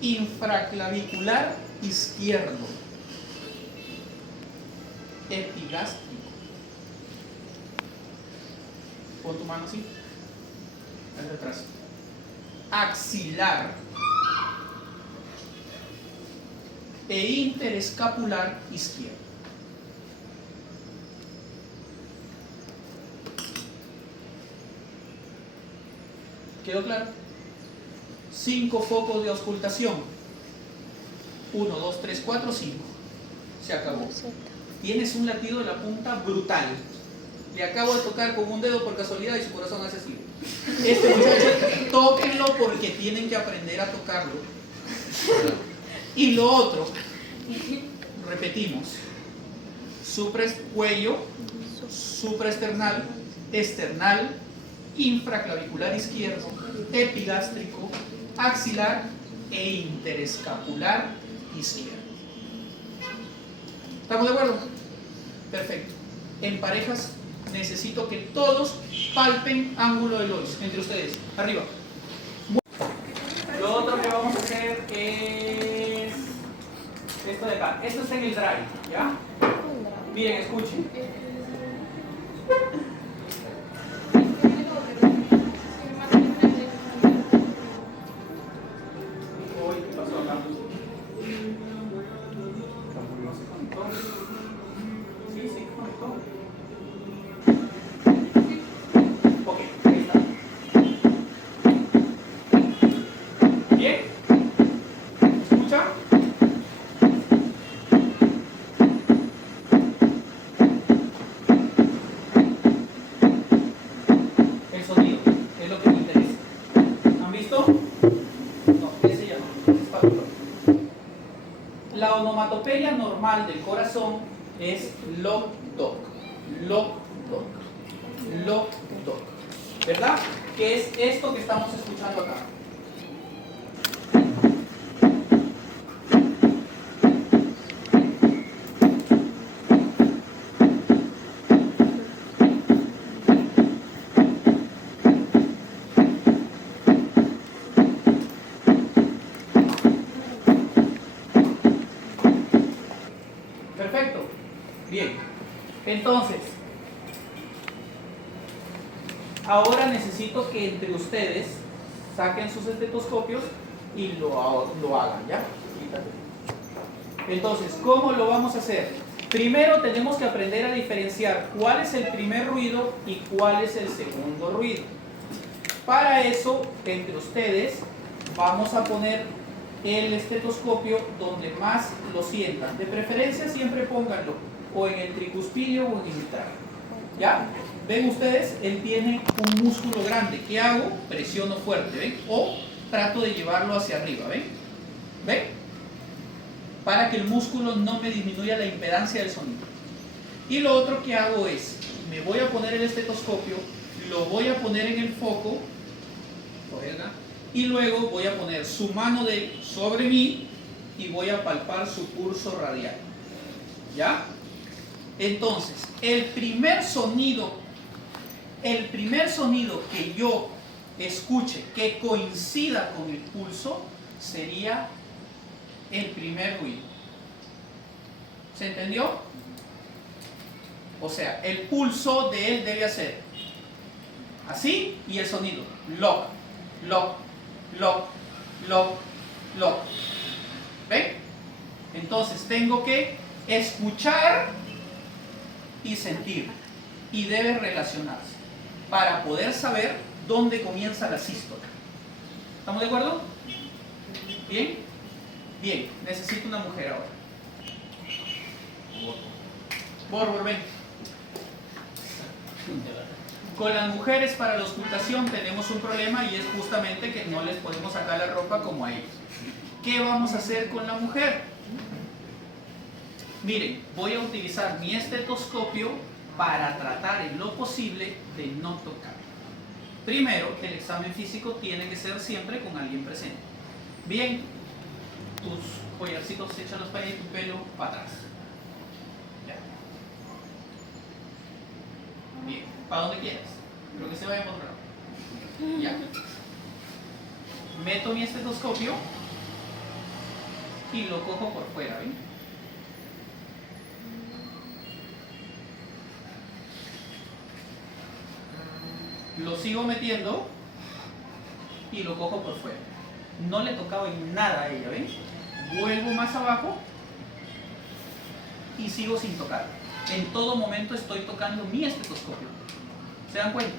Infraclavicular izquierdo. Epigástrico. Pon tu mano así. Hacia atrás. Axilar. E interescapular izquierdo. ¿Quedó claro? 5 focos de auscultación. 1, 2, 3, 4, 5. Se acabó. Tienes un latido de la punta brutal. Le acabo de tocar con un dedo por casualidad y su corazón hace así. Este muchacho, tóquenlo porque tienen que aprender a tocarlo. Y lo otro, repetimos. Cuello, supraesternal, esternal infraclavicular izquierdo, epigástrico, axilar e interescapular izquierdo. ¿Estamos de acuerdo? Perfecto. En parejas necesito que todos palpen ángulo de Lois entre ustedes. Arriba. Lo otro que vamos a hacer es esto de acá. Esto es en el drive, ¿ya? Miren, escuchen. Uy, ¿qué pasó acá? ¿Se conectó? Sí, sí, conectó. Ok, ahí está. ¿Bien? ¿Escucha? El sonido es lo que me interesa. ¿Han visto? No, ese ya no, ese es para otro. La onomatopeya normal del corazón es loc doc, loc doc, loc doc, ¿verdad? Que es esto que estamos escuchando acá. Perfecto. Bien. Entonces, ahora necesito que entre ustedes saquen sus estetoscopios y lo hagan, ¿ya? Entonces, ¿cómo lo vamos a hacer? Primero tenemos que aprender a diferenciar cuál es el primer ruido y cuál es el segundo ruido. Para eso, entre ustedes, vamos a poner el estetoscopio donde más lo sientan. De preferencia siempre pónganlo o en el tricuspillo o en el mitral. ¿Ya? ¿Ven ustedes? Él tiene un músculo grande. ¿Qué hago? Presiono fuerte, ¿ven? O trato de llevarlo hacia arriba, ¿ven? ¿Ven? Para que el músculo no me disminuya la impedancia del sonido. Y lo otro que hago es, me voy a poner el estetoscopio, lo voy a poner en el foco, y luego voy a poner su mano sobre mí y voy a palpar su pulso radial. ¿Ya? Entonces, el primer sonido que yo escuche que coincida con el pulso sería el primer ruido. ¿Se entendió? O sea, el pulso de él debe hacer así y el sonido loc, loc, loc, loc, loc. ¿Ven? Entonces tengo que escuchar y sentir, y debe relacionarse para poder saber dónde comienza la sístola. ¿Estamos de acuerdo? ¿Bien? Bien, necesito una mujer ahora. Borbor, ven. Con las mujeres para la auscultación tenemos un problema y es justamente que no les podemos sacar la ropa como a ellos. ¿Qué vamos a hacer con la mujer? Miren, voy a utilizar mi estetoscopio para tratar en lo posible de no tocar. Primero, el examen físico tiene que ser siempre con alguien presente. Bien, tus collarcitos se echan los para y tu pelo para atrás. Ya. Bien, ¿para dónde quieras? Pero que se vaya por otro lado. Ya. Meto mi estetoscopio y lo cojo por fuera, ¿ven? Lo sigo metiendo y lo cojo por fuera. No le he tocado en nada a ella, ¿ven? Vuelvo más abajo y sigo sin tocar. En todo momento estoy tocando mi estetoscopio. ¿Se dan cuenta?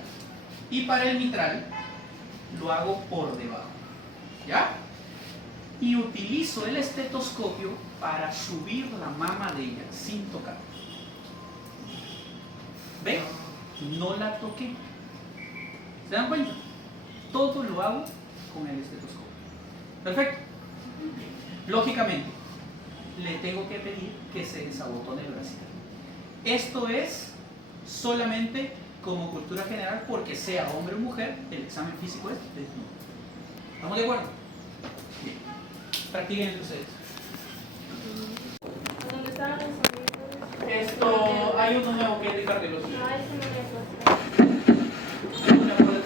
Y para el mitral lo hago por debajo. ¿Ya? Y utilizo el estetoscopio para subir la mama de ella sin tocar. ¿Ven? No la toqué. ¿Se dan cuenta? Todo lo hago con el estetoscopio. Perfecto. Lógicamente, le tengo que pedir que se desabotone el brasier. Esto es solamente como cultura general, porque sea hombre o mujer, el examen físico es desnudo. ¿Estamos de acuerdo? Bien. Practiquen entre ustedes. ¿Dónde estaban los sonidos? Esto, hay uno nuevo que es de cardiología. No, ese no me acuerdo.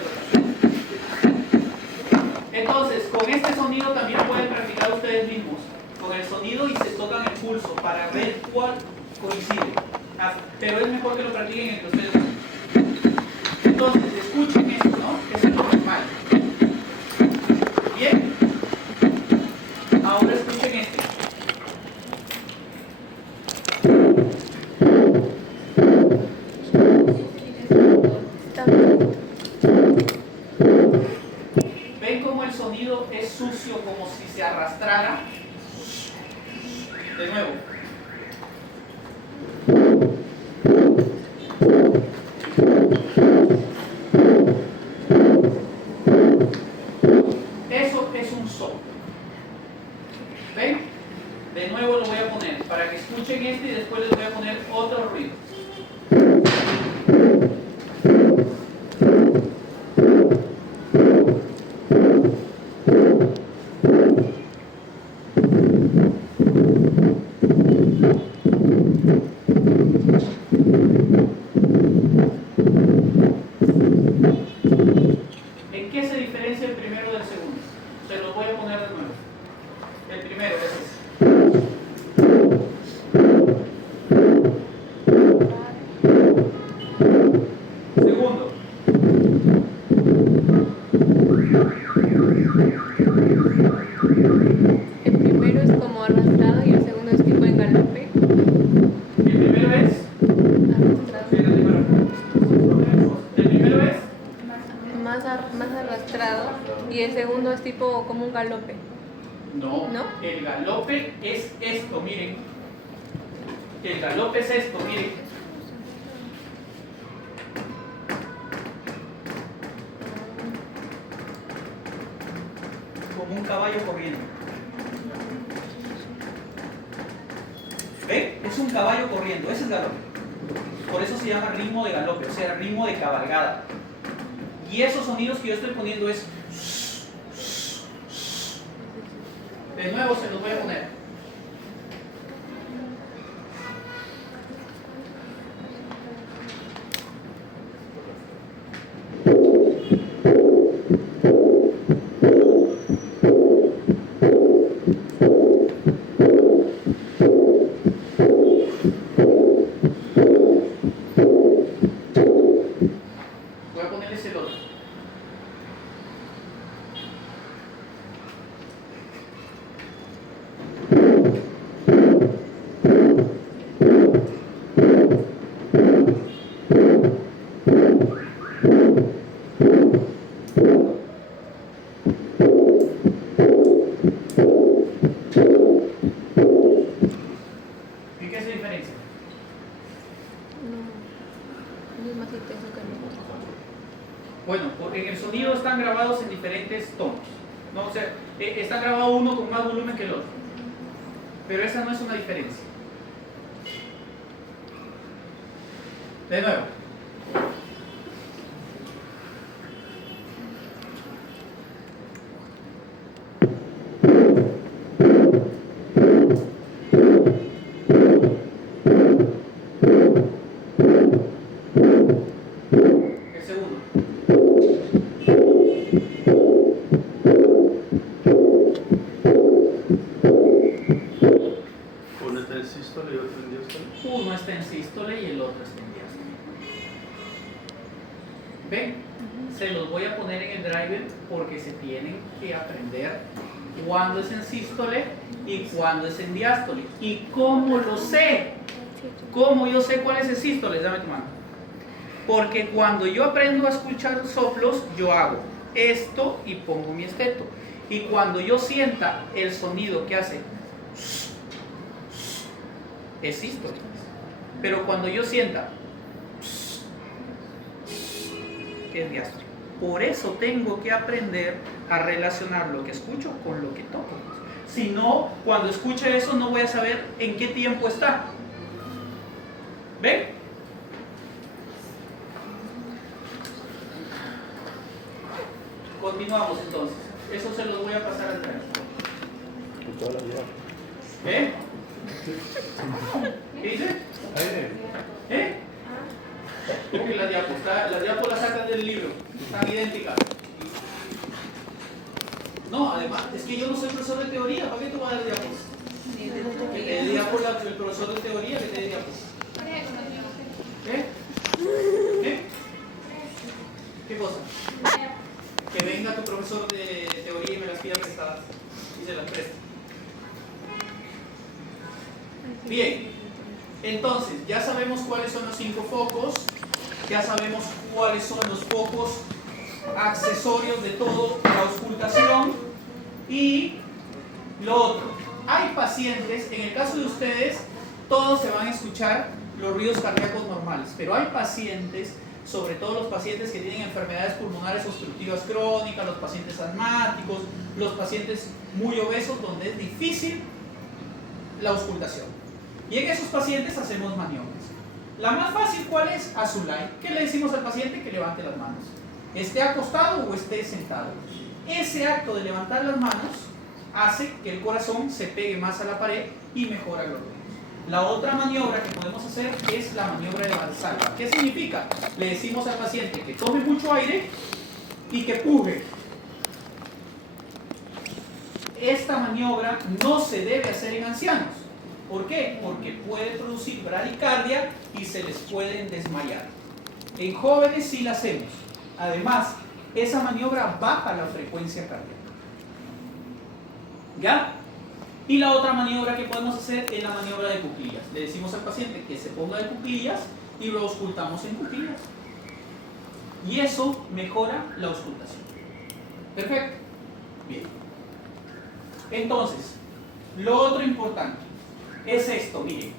Entonces, con este sonido también pueden practicar ustedes mismos. Con el sonido y se tocan el pulso para ver cuál coincide. Pero es mejor que lo practiquen entre ustedes mismos. Entonces, escuchen esto, ¿no? Eso es lo normal. Bien. Ahora escuchen este. ¿Ven cómo el sonido es sucio, como si se arrastrara? De nuevo. Eso es un so. ¿Ven? De nuevo lo voy a poner para que escuchen este y después les voy a poner otro ruido. ¿En qué se diferencia el primero del segundo? Se los voy a poner de nuevo. El primero es ese. Segundo. El primero es como arrastrado y el segundo es tipo en galope. El primero es. Arrastrado. Sí, el primero es. Más arrastrado y el segundo es tipo como un galope. No, ¿No? el galope es esto, miren. El galope es esto, miren. Como un caballo corriendo. ¿Ven? Es un caballo corriendo, ese es galope. Por eso se llama ritmo de galope, o sea, ritmo de cabalgada. Y esos sonidos que yo estoy poniendo es. De nuevo se los voy a poner. Voy a ponerles el otro. ¿En qué se diferencia? No es más intenso que el otro. Bueno, en el sonido están grabados en diferentes tonos, ¿no? O sea, está grabado uno con más volumen que el otro. Pero esa no es una diferencia. De nuevo. El segundo. Uno está en sístole y otro en diástole. Uno está en sístole y el otro está en diástole. ¿Ven? Se los voy a poner en el driver porque se tienen que aprender cuándo es en sístole y cuándo es en diástole. ¿Y cómo lo sé? ¿Cómo yo sé cuál es el sístole? Dame tu mano. Porque cuando yo aprendo a escuchar soplos, yo hago esto y pongo mi esteto. Y cuando yo sienta el sonido que hace, es sístole. Pero cuando yo sienta, es diástole. Por eso tengo que aprender a relacionar lo que escucho con lo que toco. Si no, cuando escuche eso no voy a saber en qué tiempo está. ¿Ven? Continuamos entonces. Eso se los voy a pasar al tren. Con todas las llaves. ¿Eh? ¿Qué dice? ¿Eh? Porque las diapos las sacan del libro, están idénticas. No, además, es que yo no soy profesor de teoría, ¿para qué te voy a dar diapos? Que te dé diapos el profesor de teoría, que te dé diapos. ¿Eh? ¿Eh? ¿Qué cosa? Que venga tu profesor de teoría y me las pida prestadas y se las preste. Bien, entonces ya sabemos cuáles son los 5 focos, ya sabemos cuáles son los focos accesorios de toda la auscultación y lo otro. Hay pacientes, en el caso de ustedes, todos se van a escuchar los ruidos cardíacos normales, pero hay pacientes, sobre todo los pacientes que tienen enfermedades pulmonares obstructivas crónicas, los pacientes asmáticos, los pacientes muy obesos, donde es difícil la auscultación. Y en esos pacientes hacemos maniobras. La más fácil, ¿cuál es? Azulay. ¿Qué le decimos al paciente? Que levante las manos. Esté acostado o esté sentado. Ese acto de levantar las manos hace que el corazón se pegue más a la pared y mejora los ruidos. La otra maniobra que podemos hacer es la maniobra de Valsalva. ¿Qué significa? Le decimos al paciente que tome mucho aire y que puje. Esta maniobra no se debe hacer en ancianos. ¿Por qué? Porque puede producir bradicardia y se les pueden desmayar. En jóvenes sí la hacemos. Además, esa maniobra baja la frecuencia cardíaca. ¿Ya? Y la otra maniobra que podemos hacer es la maniobra de cuclillas. Le decimos al paciente que se ponga de cuclillas y lo auscultamos en cuclillas. Y eso mejora la auscultación. Perfecto. Bien. Entonces, lo otro importante es esto, miren.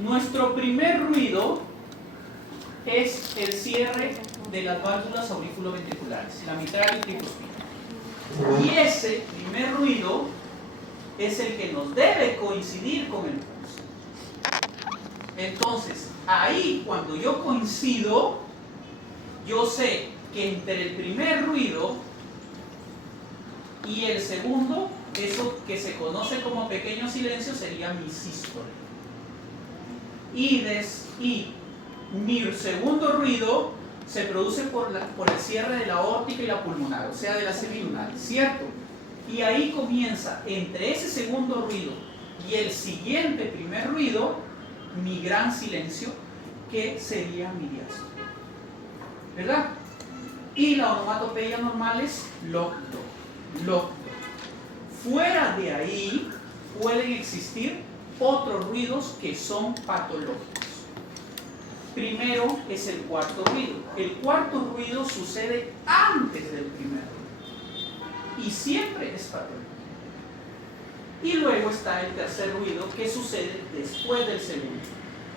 Nuestro primer ruido es el cierre de las válvulas auriculoventriculares, la mitral y tricuspide. Y ese primer ruido es el que nos debe coincidir con el pulso. Entonces, ahí cuando yo coincido, yo sé que entre el primer ruido y el segundo, eso que se conoce como pequeño silencio sería mi sístole. Y mi segundo ruido se produce por el cierre de la aórtica y la pulmonar, o sea, de la semilunar, ¿cierto? Y ahí comienza, entre ese segundo ruido y el siguiente primer ruido, mi gran silencio, que sería mi diástole. ¿Verdad? Y la onomatopeya normal es loc, do, loc, do. Fuera de ahí pueden existir otros ruidos que son patológicos. Primero es el cuarto ruido. El cuarto ruido sucede antes del primer ruido y siempre es patológico. Y luego está el tercer ruido que sucede después del segundo,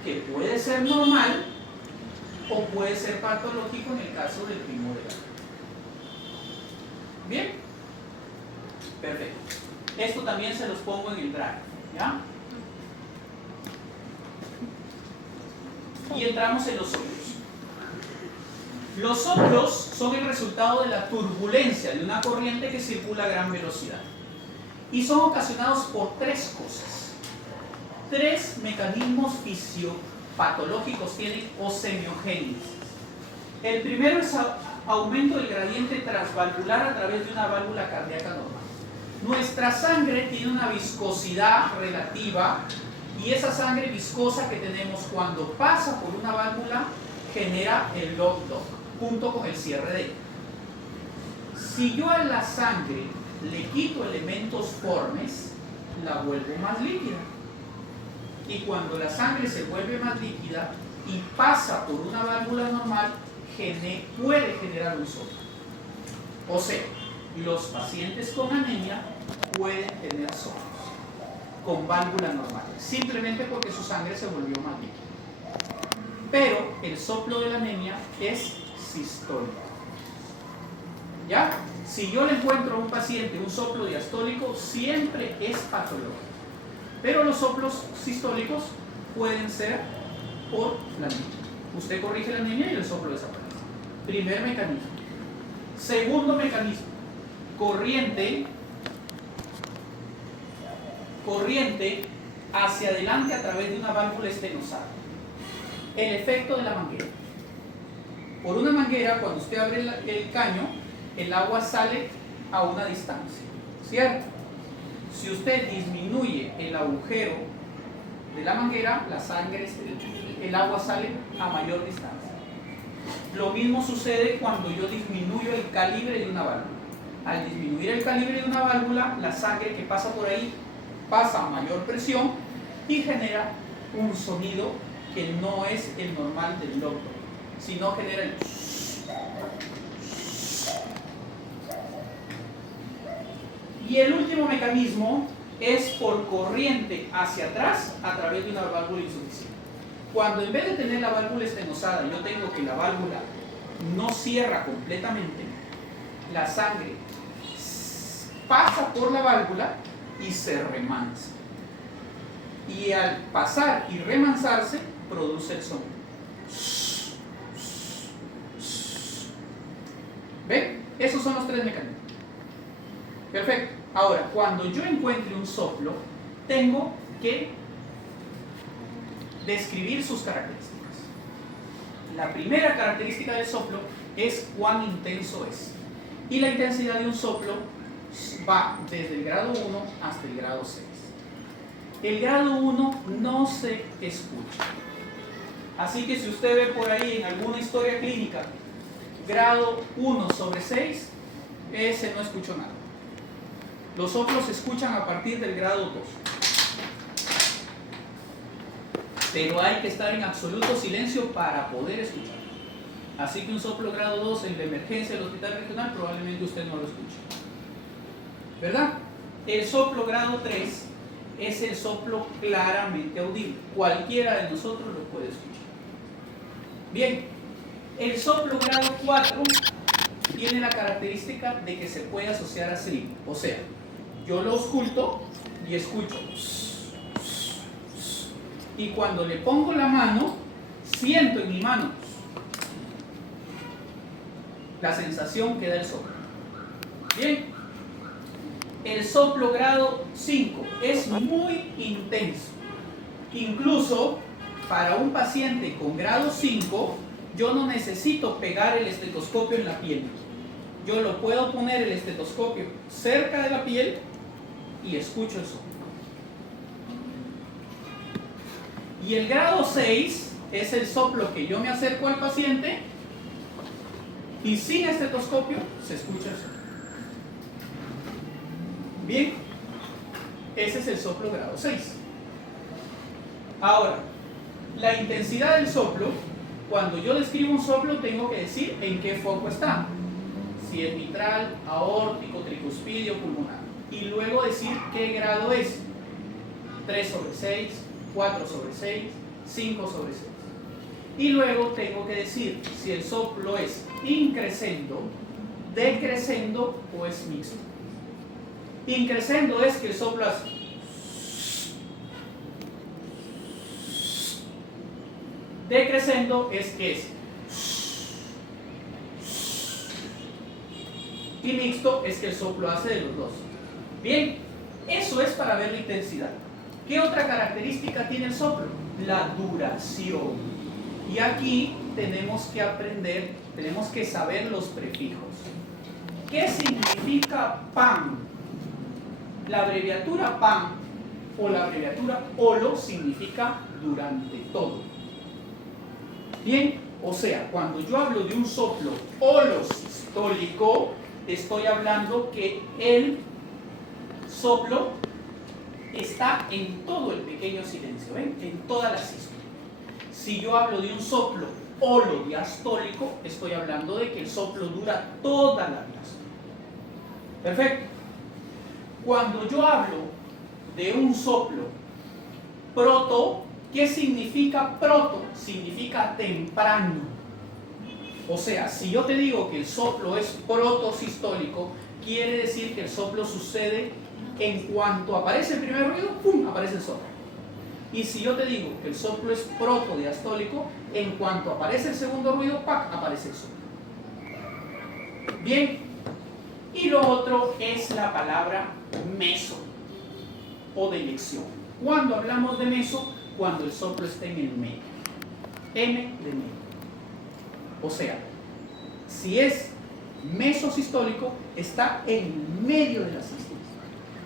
que puede ser normal o puede ser patológico en el caso del primo de grado. ¿Bien? Perfecto. Esto también se los pongo en el drive, ¿ya? Y entramos en los soplos. Los soplos son el resultado de la turbulencia de una corriente que circula a gran velocidad. Y son ocasionados por tres cosas. Tres mecanismos fisiopatológicos tienen o semiogénesis. El primero es aumento del gradiente transvalvular a través de una válvula cardíaca normal. Nuestra sangre tiene una viscosidad relativa y esa sangre viscosa que tenemos cuando pasa por una válvula genera el lock-dock junto con el cierre de ella. Si yo a la sangre le quito elementos formes, la vuelvo más líquida. Y cuando la sangre se vuelve más líquida y pasa por una válvula normal, puede generar un soplo. O sea, los pacientes con anemia pueden tener soplos con válvula normal, simplemente porque su sangre se volvió más líquida. Pero el soplo de la anemia es sistólico. ¿Ya? Si yo le encuentro a un paciente un soplo diastólico, siempre es patológico. Pero los soplos sistólicos pueden ser por la anemia. Usted corrige la anemia y el soplo desaparece. Primer mecanismo. Segundo mecanismo, corriente hacia adelante a través de una válvula estenosada. El efecto de la manguera. Por una manguera, cuando usted abre el caño, el agua sale a una distancia, ¿cierto? Si usted disminuye el agujero de la manguera, el agua sale a mayor distancia. Lo mismo sucede cuando yo disminuyo el calibre de una válvula. Al disminuir el calibre de una válvula, la sangre que pasa por ahí pasa a mayor presión y genera un sonido que no es el normal del doctor, sino genera el... Y el último mecanismo es por corriente hacia atrás a través de una válvula insuficiente. Cuando en vez de tener la válvula estenosada, yo tengo que la válvula no cierra completamente, la sangre pasa por la válvula y se remansa. Y al pasar y remansarse, produce el sonido. ¿Ven? Esos son los tres mecanismos. Perfecto. Ahora, cuando yo encuentre un soplo, tengo que describir sus características. La primera característica del soplo es cuán intenso es. Y la intensidad de un soplo va desde el grado 1 hasta el grado 6. El grado 1 no se escucha. Así que si usted ve por ahí en alguna historia clínica, grado 1/6, ese no escuchó nada. Los soplos se escuchan a partir del grado 2. Pero hay que estar en absoluto silencio para poder escuchar. Así que un soplo grado 2 en la emergencia del hospital regional probablemente usted no lo escuche. ¿Verdad? El soplo grado 3 es el soplo claramente audible. Cualquiera de nosotros lo puede escuchar. Bien, el soplo grado 4 tiene la característica de que se puede asociar a silbo. O sea, yo lo ausculto y escucho. Y cuando le pongo la mano, siento en mi mano la sensación que da el soplo. Bien, el soplo grado 5 es muy intenso. Incluso para un paciente con grado 5, yo no necesito pegar el estetoscopio en la piel. Yo lo puedo poner el estetoscopio cerca de la piel y escucho el soplo. Y el grado 6 es el soplo que yo me acerco al paciente y sin estetoscopio se escucha el soplo. Bien, ese es el soplo grado 6. Ahora, la intensidad del soplo, cuando yo describo un soplo tengo que decir en qué foco está. Si es mitral, aórtico, tricuspidio, pulmonar. Y luego decir qué grado es. 3/6, 4/6, 5/6. Y luego tengo que decir si el soplo es increscendo, decrescendo o es mixto. Increscendo es que el soplo hace. Decrescendo es que es. Y mixto es que el soplo hace de los dos. Bien, eso es para ver la intensidad. ¿Qué otra característica tiene el soplo? La duración. Y aquí tenemos que aprender, tenemos que saber los prefijos. ¿Qué significa PAN? La abreviatura PAN o la abreviatura OLO significa durante todo. Bien, o sea, cuando yo hablo de un soplo holosistólico, estoy hablando que el soplo está en todo el pequeño silencio, ¿ven? En toda la sístole. Si yo hablo de un soplo holodiastólico, estoy hablando de que el soplo dura toda la diástole. Perfecto. Cuando yo hablo de un soplo proto, ¿qué significa proto? Significa temprano. O sea, si yo te digo que el soplo es protosistólico, quiere decir que el soplo sucede en cuanto aparece el primer ruido, ¡pum!, aparece el soplo. Y si yo te digo que el soplo es protodiastólico, en cuanto aparece el segundo ruido, ¡pac!, aparece el soplo. Bien, y lo otro es la palabra meso o de elección. Cuando hablamos de meso, cuando el soplo está en el medio, M de medio. O sea, si es mesosistólico, está en medio de la sístole.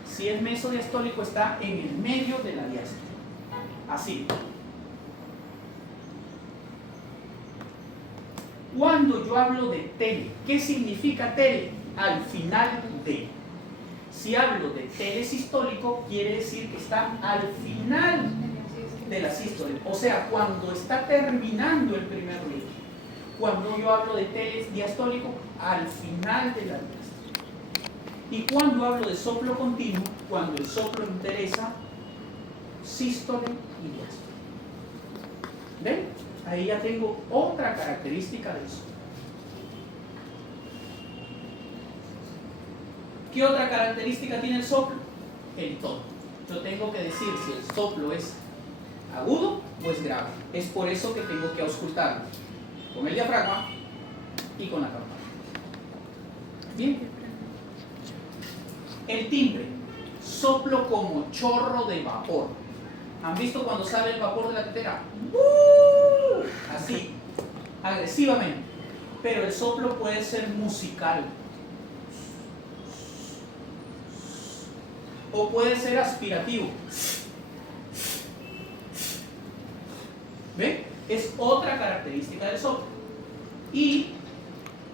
Si es mesodiastólico, está en el medio de la diástole. Así. Cuando yo hablo de tele, ¿qué significa tele? Al final de. Si hablo de tele sistólico, quiere decir que está al final de la sístole. O sea, cuando está terminando el primer ruido. Cuando yo hablo de tele diastólico, al final de la diástole. Y cuando hablo de soplo continuo, cuando el soplo interesa sístole y diástole. ¿Ven? Ahí ya tengo otra característica del soplo. ¿Qué otra característica tiene el soplo? El tono. Yo tengo que decir si el soplo es agudo o es grave. Es por eso que tengo que auscultarlo con el diafragma y con la campana. Bien. El timbre. Soplo como chorro de vapor. ¿Han visto cuando sale el vapor de la tetera? Así, agresivamente. Pero el soplo puede ser musical. O puede ser aspirativo. ¿Ven? Es otra característica del soplo. ¿Y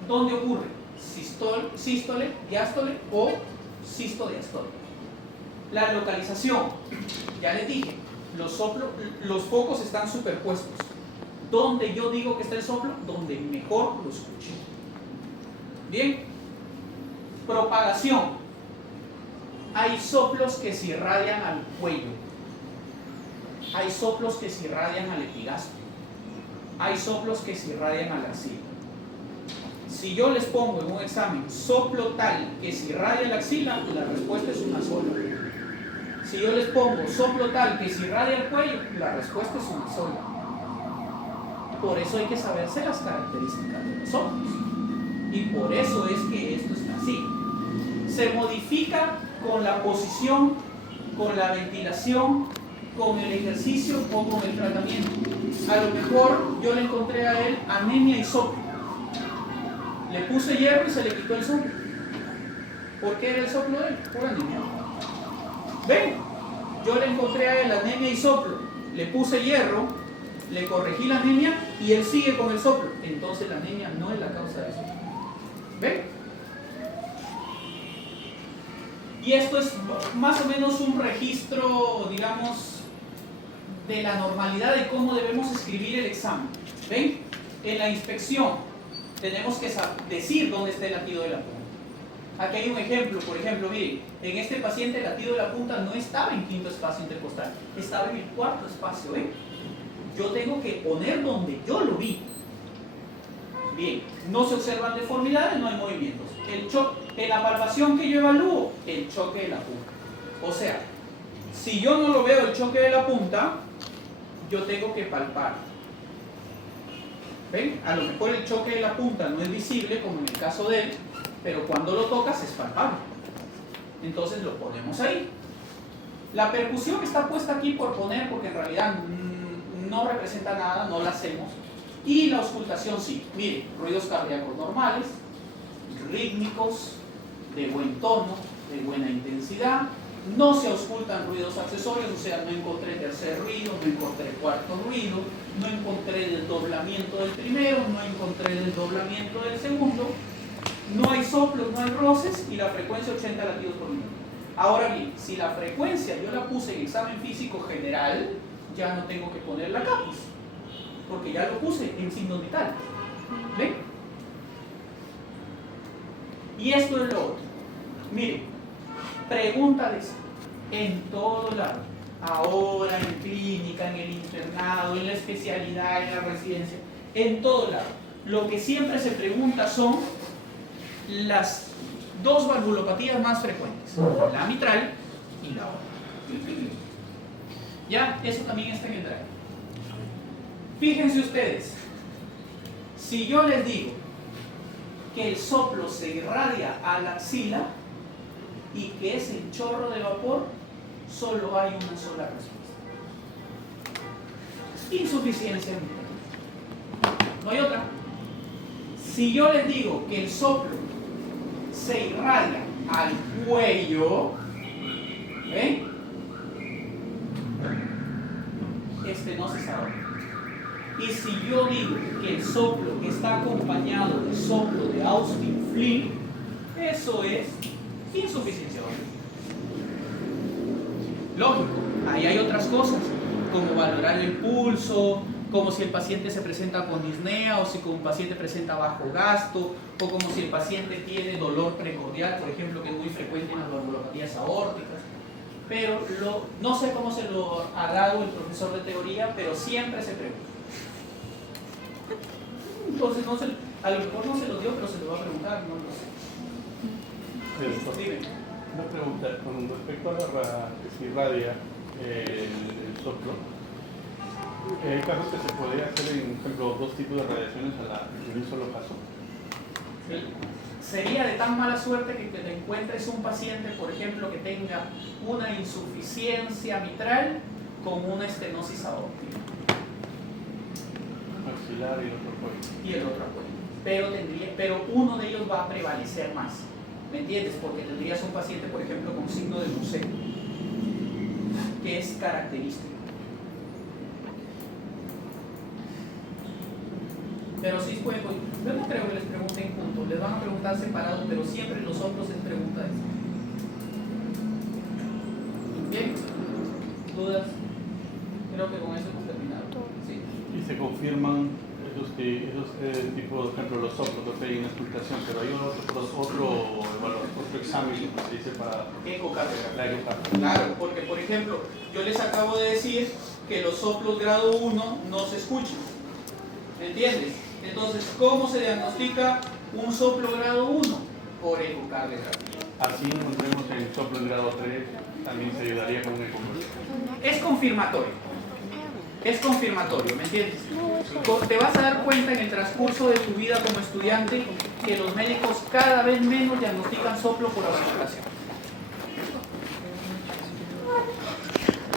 dónde ocurre? Sístole, diástole o sistodiástole. La localización, ya les dije, los focos están superpuestos. ¿Dónde yo digo que está el soplo? Donde mejor lo escuche. Bien. Propagación. Hay soplos que se irradian al cuello. Hay soplos que se irradian al epigastrio. Hay soplos que se irradian a la axila. Si yo les pongo en un examen soplo tal que se irradia a la axila, la respuesta es una sola. Si yo les pongo soplo tal que se irradia al cuello, la respuesta es una sola. Por eso hay que saberse las características de los soplos. Y por eso es que esto está así. Se modifica con la posición, con la ventilación, con el ejercicio o con el tratamiento. A lo mejor yo le encontré a él anemia y soplo. Le puse hierro y se le quitó el soplo. ¿Por qué era el soplo de él? Por anemia. ¿Ven? Yo le encontré a él anemia y soplo. Le puse hierro, le corregí la anemia y él sigue con el soplo. Entonces la anemia no es la causa de eso. ¿Ven? Y esto es más o menos un registro, digamos, de la normalidad de cómo debemos escribir el examen. ¿Ven? En la inspección tenemos que decir dónde está el latido de la punta. Aquí hay un ejemplo, por ejemplo, miren, en este paciente el latido de la punta no estaba en quinto espacio intercostal, estaba en el cuarto espacio, ¿ven? Yo tengo que poner donde yo lo vi. Bien, no se observan deformidades, no hay movimientos. El choque, en la palpación que yo evalúo, el choque de la punta. O sea, si yo no lo veo el choque de la punta, yo tengo que palpar. ¿Ven? A lo mejor el choque de la punta no es visible, como en el caso de él, pero cuando lo tocas es palpable. Entonces lo ponemos ahí. La percusión está puesta aquí por poner, porque en realidad no representa nada, no la hacemos. Y la auscultación sí. Miren, ruidos cardíacos normales, rítmicos, de buen tono, de buena intensidad. No se auscultan ruidos accesorios, o sea, no encontré tercer ruido, no encontré cuarto ruido, no encontré desdoblamiento del primero, no encontré desdoblamiento del segundo. No hay soplos, no hay roces y la frecuencia 80 latidos por minuto. Ahora bien, si la frecuencia yo la puse en examen físico general, ya no tengo que poner la capis, porque ya lo puse en signo vital. ¿Ven? Y esto es lo otro. Miren, pregúntales en todo lado, ahora en clínica, en el internado, en la especialidad, en la residencia, en todo lado. Lo que siempre se pregunta son las dos valvulopatías más frecuentes, la mitral y la aorta. Ya, eso también está en el drive. Fíjense ustedes, si yo les digo que el soplo se irradia a la axila y que ese chorro de vapor solo hay una sola respuesta. Insuficiencia mitral. No hay otra. Si yo les digo que el soplo se irradia al cuello, ¿ven? No se sabe. Y si yo digo que el soplo está acompañado de soplo de Austin Flint, eso es insuficiencia aórtica. Lógico, ahí hay otras cosas, como valorar el pulso, como si el paciente se presenta con disnea, o si un paciente presenta bajo gasto, o como si el paciente tiene dolor precordial, por ejemplo, que es muy frecuente en las valvulopatías aórticas. Pero no sé cómo se lo ha dado el profesor de teoría, pero siempre se pregunta. Entonces, a lo mejor no se lo dio, pero se lo va a preguntar, no lo sé. Dime. Una pregunta con respecto a que se irradia el soplo. Hay casos que se podría hacer, por ejemplo, dos tipos de radiaciones en un solo caso. Sí. Sería de tan mala suerte que te encuentres un paciente, por ejemplo, que tenga una insuficiencia mitral con una estenosis aórtica. Maxilar y el otro cuello. Y el otro cuello. Pero uno de ellos va a prevalecer más. ¿Me entiendes? Porque tendrías un paciente, por ejemplo, con signo de Lucet, que es característico. Pero sí pueden, yo no creo que les pregunten juntos, les van a preguntar separados, pero siempre los otros les preguntan eso. ¿Bien? ¿Dudas? Creo que con eso hemos terminado. Sí. Y se confirman esos tipos, por ejemplo, los soplos, que hay una explicación, pero hay otro examen que se dice para Ecocardiografía. la ecocardiografía. Claro, porque por ejemplo, yo les acabo de decir que los soplos grado 1 no se escuchan. ¿Me entiendes? Entonces, ¿cómo se diagnostica un soplo grado 1? Por ecocardiografía. Así encontremos el soplo en grado 3, también se ayudaría con un ecocardiografía. Es confirmatorio. Es confirmatorio, ¿me entiendes? Te vas a dar cuenta en el transcurso de tu vida como estudiante que los médicos cada vez menos diagnostican soplo por auscultación.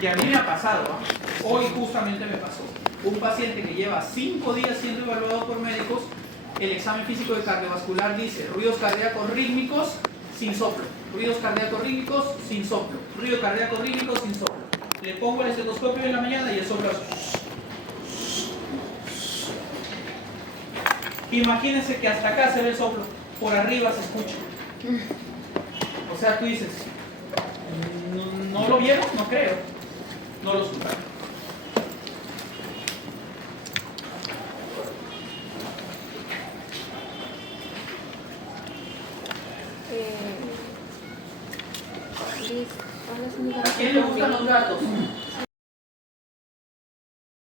Y a mí me ha pasado, ¿eh? Hoy justamente me pasó. Un paciente que lleva 5 días siendo evaluado por médicos, el examen físico de cardiovascular dice ruidos cardíacos rítmicos sin soplo, ruidos cardíacos rítmicos sin soplo, ruido cardíaco rítmico sin soplo. Le pongo el estetoscopio en la mañana y el soplo es... Imagínense que hasta acá se ve el soplo, por arriba se escucha. O sea, tú dices, ¿no lo vieron? No creo. No lo escucharon. Liz, ahora sí me ¿A quién le gustan los gatos?